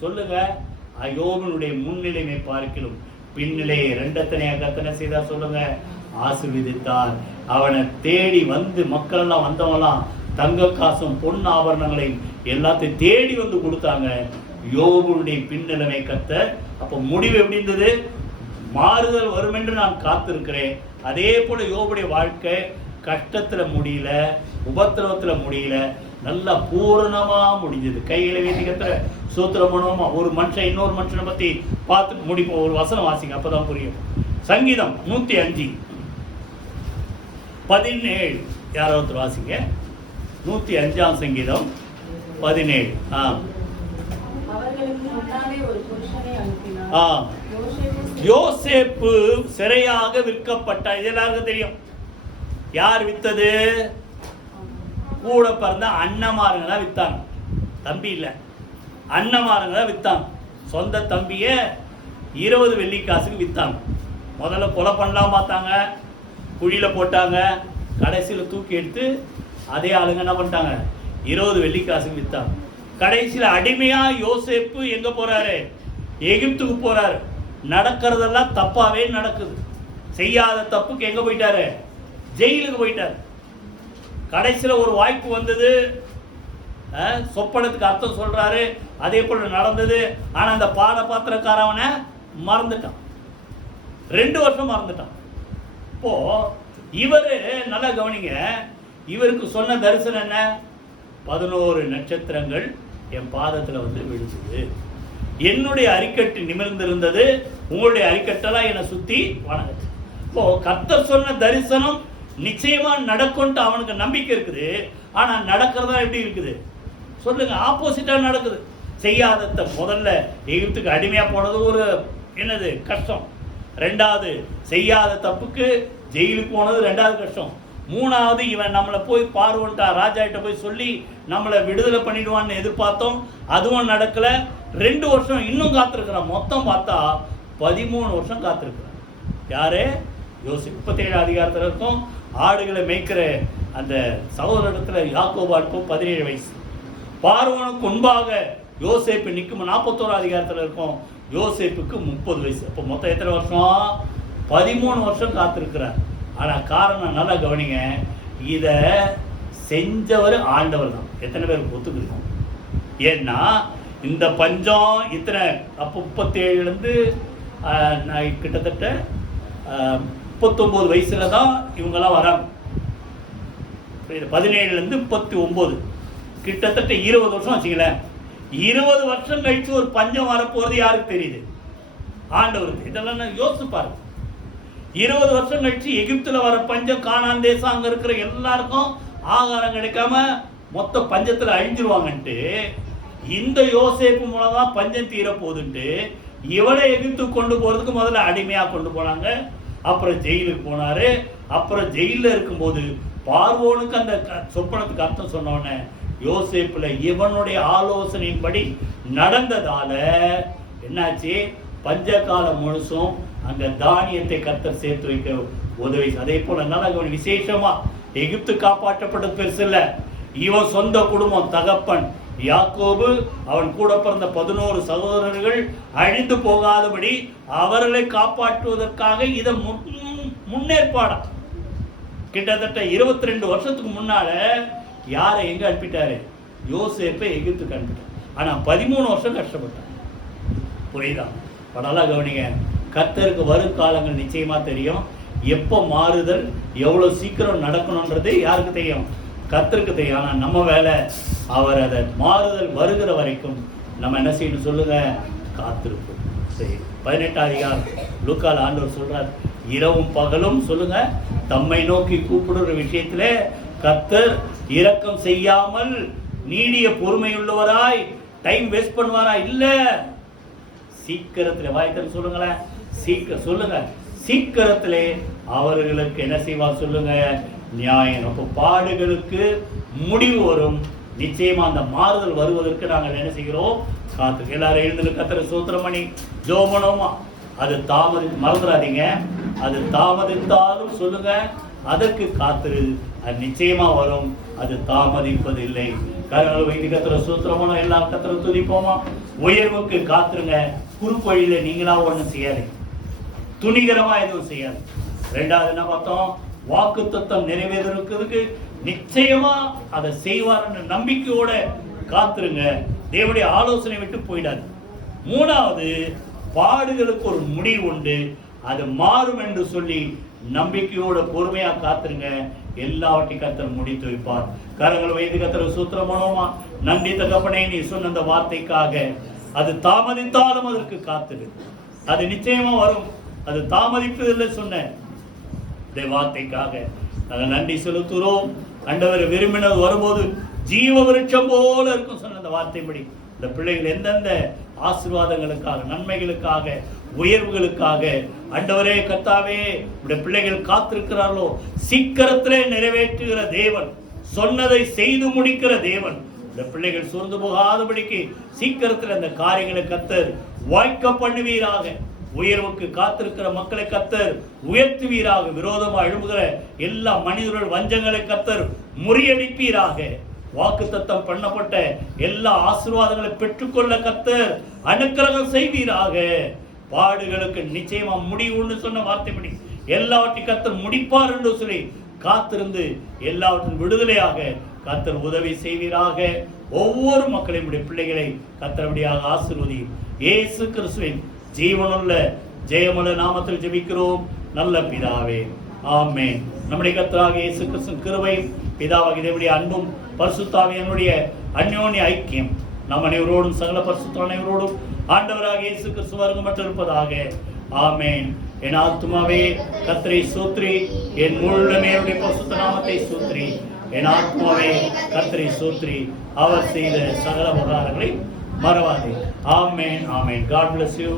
சொல்லுங்க. யோபனுடைய முன்னிலைமை பார்க்கலும் பின்னிலையை ரெண்டத்தனையாக கத்தனை செய்தா சொல்லுங்க, ஆசீர்வதித்தார். அவனை தேடி வந்து மக்கள் எல்லாம் வந்தவங்களாம் தங்க காசும் பொன் ஆபரணங்களையும் எல்லாத்தையும் தேடி வந்து கொடுத்தாங்க. யோபனுடைய பின்னிலைமை கத்தர். அப்ப முடிவு எப்படி இருந்தது? மாறுதல் வரும் என்று நான் காத்திருக்கிறேன். அதே போல யோபுடைய வாழ்க்கை கஷ்டத்துல முடியல, உபத்திரவத்துல முடியல, நல்லா பூரணமா முடிஞ்சது. கையில வேண்டிக்கிற சூத்திரம் பண்ணுவோமா? ஒரு மனுஷன் இன்னொரு மனுஷனை பத்தி பார்த்து முடிப்போம். ஒரு வசனம் வாசிங்க, அப்பதான் புரியும். சங்கீதம் 105 17 யாராவது வாசிங்க. 105 சங்கீதம் 17. யோசேப்பு சிறையாக விற்கப்பட்டார். இது எல்லாருக்கும் தெரியும். யார் வித்தது? கூட பிறந்த அண்ணமாருங்க தான் வித்தாங்க. தம்பி இல்லை, அண்ணமாருங்க தான் வித்தாங்க. சொந்த தம்பிய 20 வெள்ளிக்காசுக்கு வித்தாங்க. முதல்ல கொலை பண்ணலாம் பார்த்தாங்க, குழியில போட்டாங்க. கடைசியில் தூக்கி எடுத்து அதே ஆளுங்க என்ன பண்ணிட்டாங்க? 20 வெள்ளிக்காசுக்கு வித்தாங்க. கடைசியில் அடிமையா யோசேப்பு எங்க போறாரு? எகிப்துக்கு போறாரு. நடக்கிறதெல்லாம் தப்பாவே நடக்குது. செய்யாத தப்புக்கு எங்க போயிட்டாரு? ஜெயிலுக்கு போயிட்டாரு. கடைசியில் ஒரு வாய்ப்பு வந்தது, சொப்பனத்துக்கு அர்த்தம் சொல்றாரு, அதே போல நடந்தது. ஆனா அந்த பாத்திரக்காரவனை மறந்துட்டான். 2 வருஷம் மறந்துட்டான். இப்போ இவரு நல்லா கவனிங்க, இவருக்கு சொன்ன தரிசனம் என்ன? 11 நட்சத்திரங்கள் என் பாதத்துல வந்து விழுந்தது, என்னுடைய அரிக்கட்டு நிமிர்ந்திருந்தது, உங்களுடைய அரிக்கட்டெல்லாம் என்னை சுத்தி வணங்குச்சு. இப்போ கர்த்தர் சொன்ன தரிசனம் நிச்சயமா நடக்கும்ட்டு அவனுக்கு நம்பிக்கை இருக்குது. ஆனா நடக்கிறதா எப்படி இருக்குது சொல்லுங்க? ஆப்போசிட்டா நடக்குது. செய்யாத முதல்ல எகிப்துக்கு அடிமையா போனது ஒரு என்னது கஷ்டம். 2வது செய்யாத தப்புக்கு ஜெயிலுக்கு போனது 2வது கஷ்டம். 3வது இவன் நம்மளை போய் பார்வன்ட்டா ராஜா கிட்ட போய் சொல்லி நம்மளை விடுதலை பண்ணிடுவான்னு எதிர்பார்த்தோம், அதுவும் நடக்கல. 2 வருஷம் இன்னும் காத்திருக்கிறான். மொத்தம் பார்த்தா 13 வருஷம் காத்திருக்கிறான். யாரு? யோசேப்பு. 37 அதிகாரத்தில் இருக்கும். ஆடுகளை மேய்க்கிற அந்த சகோதரத்துல யாக்கோபு அடுப்பும் 17 வயசு. பார்வோனுக்கு முன்பாக யோசேப்பு நிற்கும் 41 அதிகாரத்தில் இருக்கும். யோசேப்புக்கு 30 வயசு. அப்போ மொத்தம் எத்தனை வருஷம்? 13 வருஷம் காத்திருக்கிறார். ஆனால் காரணம் நல்லா கவனிங்க, இதை செஞ்சவர் ஆண்டவர் தான். எத்தனை பேருக்கு ஒத்துக்குறோம்? ஏன்னா இந்த பஞ்சம் இத்தனை அப்போ 37லேருந்து கிட்டத்தட்ட 39 வயசுல தான் இவங்கெல்லாம் வராங்க. 17லேருந்து 39 கிட்டத்தட்ட 20 வருஷம் வச்சுங்களேன். 20 வருஷம் கழிச்சு ஒரு பஞ்சம் வரப்போறது யாருக்கு தெரியுது? ஆண்டவருக்கு. இதெல்லாம் நான் யோசிச்சு பாருங்க. 20 வருஷம் கழிச்சு எகிப்துல வர பஞ்சம், கானான் தேசம் அங்க இருக்கிற எல்லாருக்கும் ஆகாரம் கிடைக்காம மொத்த பஞ்சத்துல அழிஞ்சிருவாங்கன்ட்டு, இந்த யோசேப்பு மூலமா பஞ்சம் தீர போகுதுன்ட்டு இவனை எகிப்து கொண்டு போறதுக்கு முதல்ல அடிமையா கொண்டு போனாங்க. அப்புறம் ஜெயிலுக்கு போனாரு. அப்புறம் ஜெயில இருக்கும்போது பார்வோனுக்கு அந்த சொப்பனத்துக்கு அர்த்தம் சொன்னோடனே யோசேப்புல இவனுடைய ஆலோசனையின்படி நடந்ததால என்னாச்சு? பஞ்ச காலம் முழுசும் அங்க தானியத்தை கர்த்தர் சேர்த்து வைக்க உதவி. அதே போல நல்ல விசேஷமா எகிப்து காப்பாற்றப்பட்டது பெருசு இல்ல, இவன் சொந்த குடும்பம், தகப்பன் யாக்கோபு, அவன் கூட பிறந்த 11 சகோதரர்கள் அழிந்து போகாதபடி அவர்களை காப்பாற்றுவதற்காக இதை முன்னேற்பாடா. கிட்டத்தட்ட 22 வருஷத்துக்கு முன்னால யாரை எங்க அனுப்பிட்டாரு? யோசேப்பை எகிப்துக்கு அனுப்பிட்டார். ஆனா 13 வருஷம் கஷ்டப்பட்டார். புரியுதா? படலா கவனிங்க. கர்த்தருக்கு வரும் காலங்கள் நிச்சயமா தெரியும். எப்போ மாறுதல் எவ்வளவு சீக்கிரம் நடக்கணும்ன்றது யாருக்கு தெரியும்? கர்த்தருக்கு தெரியும். ஆனா நம்ம வேலை அவர் அதை மாறுதல் வருகிற வரைக்கும் நம்ம என்ன செய்யணும் சொல்லுங்க? காத்திருப்போம். சரி, 18 அதிகாரம் லூக்கால ஆண்டவர் சொல்றார், இரவும் பகலும் சொல்லுங்க தம்மை நோக்கி கூப்பிடுற விஷயத்துல கர்த்தர் இரக்கம் செய்யாமல் நீடிய பொறுமையுள்ளவராய் டைம் வேஸ்ட் பண்ணுவாரா? இல்ல, சீக்கிரத்துல வாய்த்தல் சொல்லுங்களேன், சீக்கிரம் சொல்லுங்க, சீக்கிரத்திலே அவர்களுக்கு என்ன செய்வார் சொல்லுங்க? நியாயம். அப்போ பாடுகளுக்கு முடிவு வரும். நிச்சயமா அந்த மாறுதல் வருவதற்கு நாங்கள் என்ன செய்கிறோம்? காத்து. எல்லாரும் எழுந்து கர்த்தரை ஸ்தோத்திரம் பண்ணி ஜெபமனோமா. அது மறந்துடாதீங்க. அது தாமதித்தாலும் சொல்லுங்க அதற்கு காத்திரு, அது நிச்சயமா வரும். அது தாமதிப்பதில்லை. கரங்கள் வைத்து கர்த்தரை ஸ்தோத்திரமனோ. எல்லாம் கர்த்தரை துதிப்போமா. உயர்வுக்கு காத்துருங்க. குறுக்கு வழியில நீங்களா ஒன்றும் செய்யாது, துணிகரமா எதுவும் செய்யாது. 2வது என்ன பார்த்தோம்? வாக்கு தத்தம் நிறைவேறதுக்கு நிச்சயமா அதை செய்வார் நம்பிக்கையோட காத்துருங்க. தேவனுடைய ஆலோசனை விட்டு போயிடாது. 3வது பாடுகளுக்கு ஒரு முடிவு உண்டு, அது மாறும் என்று சொல்லி நம்பிக்கையோட பொறுமையா காத்துருங்க. எல்லாவற்றையும் கர்த்தர் முடித்து வைப்பார். கரங்கள் வைத்து கர்த்தரை ஸ்தோத்திரம் பண்ணுவோமா. நன்றி தகப்பனே, நீ சொன்ன அந்த வார்த்தைக்காக. அது தாமதித்தாலும் அதற்கு காத்துடு, அது நிச்சயமா வரும். அது தாமதிப்பதில்லை சொன்ன வார்த்தைக்காக நாங்கள் நன்றி செலுத்துகிறோம். ஆண்டவர் விரும்பினது வரும்போது ஜீவ விருட்சம் போல இருக்கும் சொன்ன அந்த வார்த்தைப்படி இந்த பிள்ளைகள் எந்தெந்த ஆசீர்வாதங்களுக்காக, நன்மைகளுக்காக, உயர்வுகளுக்காக. ஆண்டவரே கர்த்தாவே, உடைய பிள்ளைகள் காத்திருக்கிறார்களோ சீக்கிரத்திலே நிறைவேற்றுகிற தேவன், சொன்னதை செய்து முடிக்கிற தேவன். இந்த பிள்ளைகள் சோர்ந்து போகாதபடிக்கு சீக்கிரத்தில் அந்த காரியங்களை கர்த்தர் வாய்க்க பண்ணுவீராக. உயர்வுக்கு காத்திருக்கிற மக்களை கர்த்தர் உயர்த்துவீராக. விரோதமாக எழும்புகிற எல்லா மனிதர்கள் வஞ்சங்களை கர்த்தர் முறியடிப்பீராக. வாக்குத்தத்தம் பண்ணப்பட்ட எல்லா ஆசீர்வாதங்களை பெற்றுக்கொள்ள கர்த்தர் அனுக்கிரகம் செய்வீராக. பாடுகளுக்கு நிச்சயமா முடிவுன்னு சொன்ன வார்த்தைப்படி எல்லாவற்றையும் கர்த்தர் முடிப்பார் என்று சொல்லி காத்திருந்து எல்லாவற்றின் விடுதலையாக கர்த்தர் உதவி செய்வீராக. ஒவ்வொரு மக்களையும் பிள்ளைகளை கர்த்தரபடியாக ஆசீர்வதியும். இயேசு கிறிஸ்துவின் ஜீவனுள்ள ஜெயமுள்ள நாமத்தில் ஜெபிக்கிறோம் நல்ல பிதாவே, ஆமென். நம்முடைய கர்த்தராகிய இயேசு கிறிஸ்துவின் கிருபையும் பிதாவாகிய தேவனுடைய அன்பும் பரிசுத்தாவியானுடைய அந்யோன்ய ஐக்கியம் நம் அனைவரோடும் சகல பரிசுத்த அனைவரோடும் ஆண்டவராகிய இயேசு கிறிஸ்து வருகை மட்டும் இருப்பதாக. ஆமென். என் ஆத்துமாவே கர்த்தரை ஸ்தோத்திரி, என் முழுமே அவருடைய பரிசுத்த நாமத்தை ஸ்தோத்திரி. என் ஆத்துமாவே கர்த்தரை ஸ்தோத்திரி, அவர் செய்த சகல உபகாரங்களை மறவாதே. ஆமென், ஆமென். God bless you.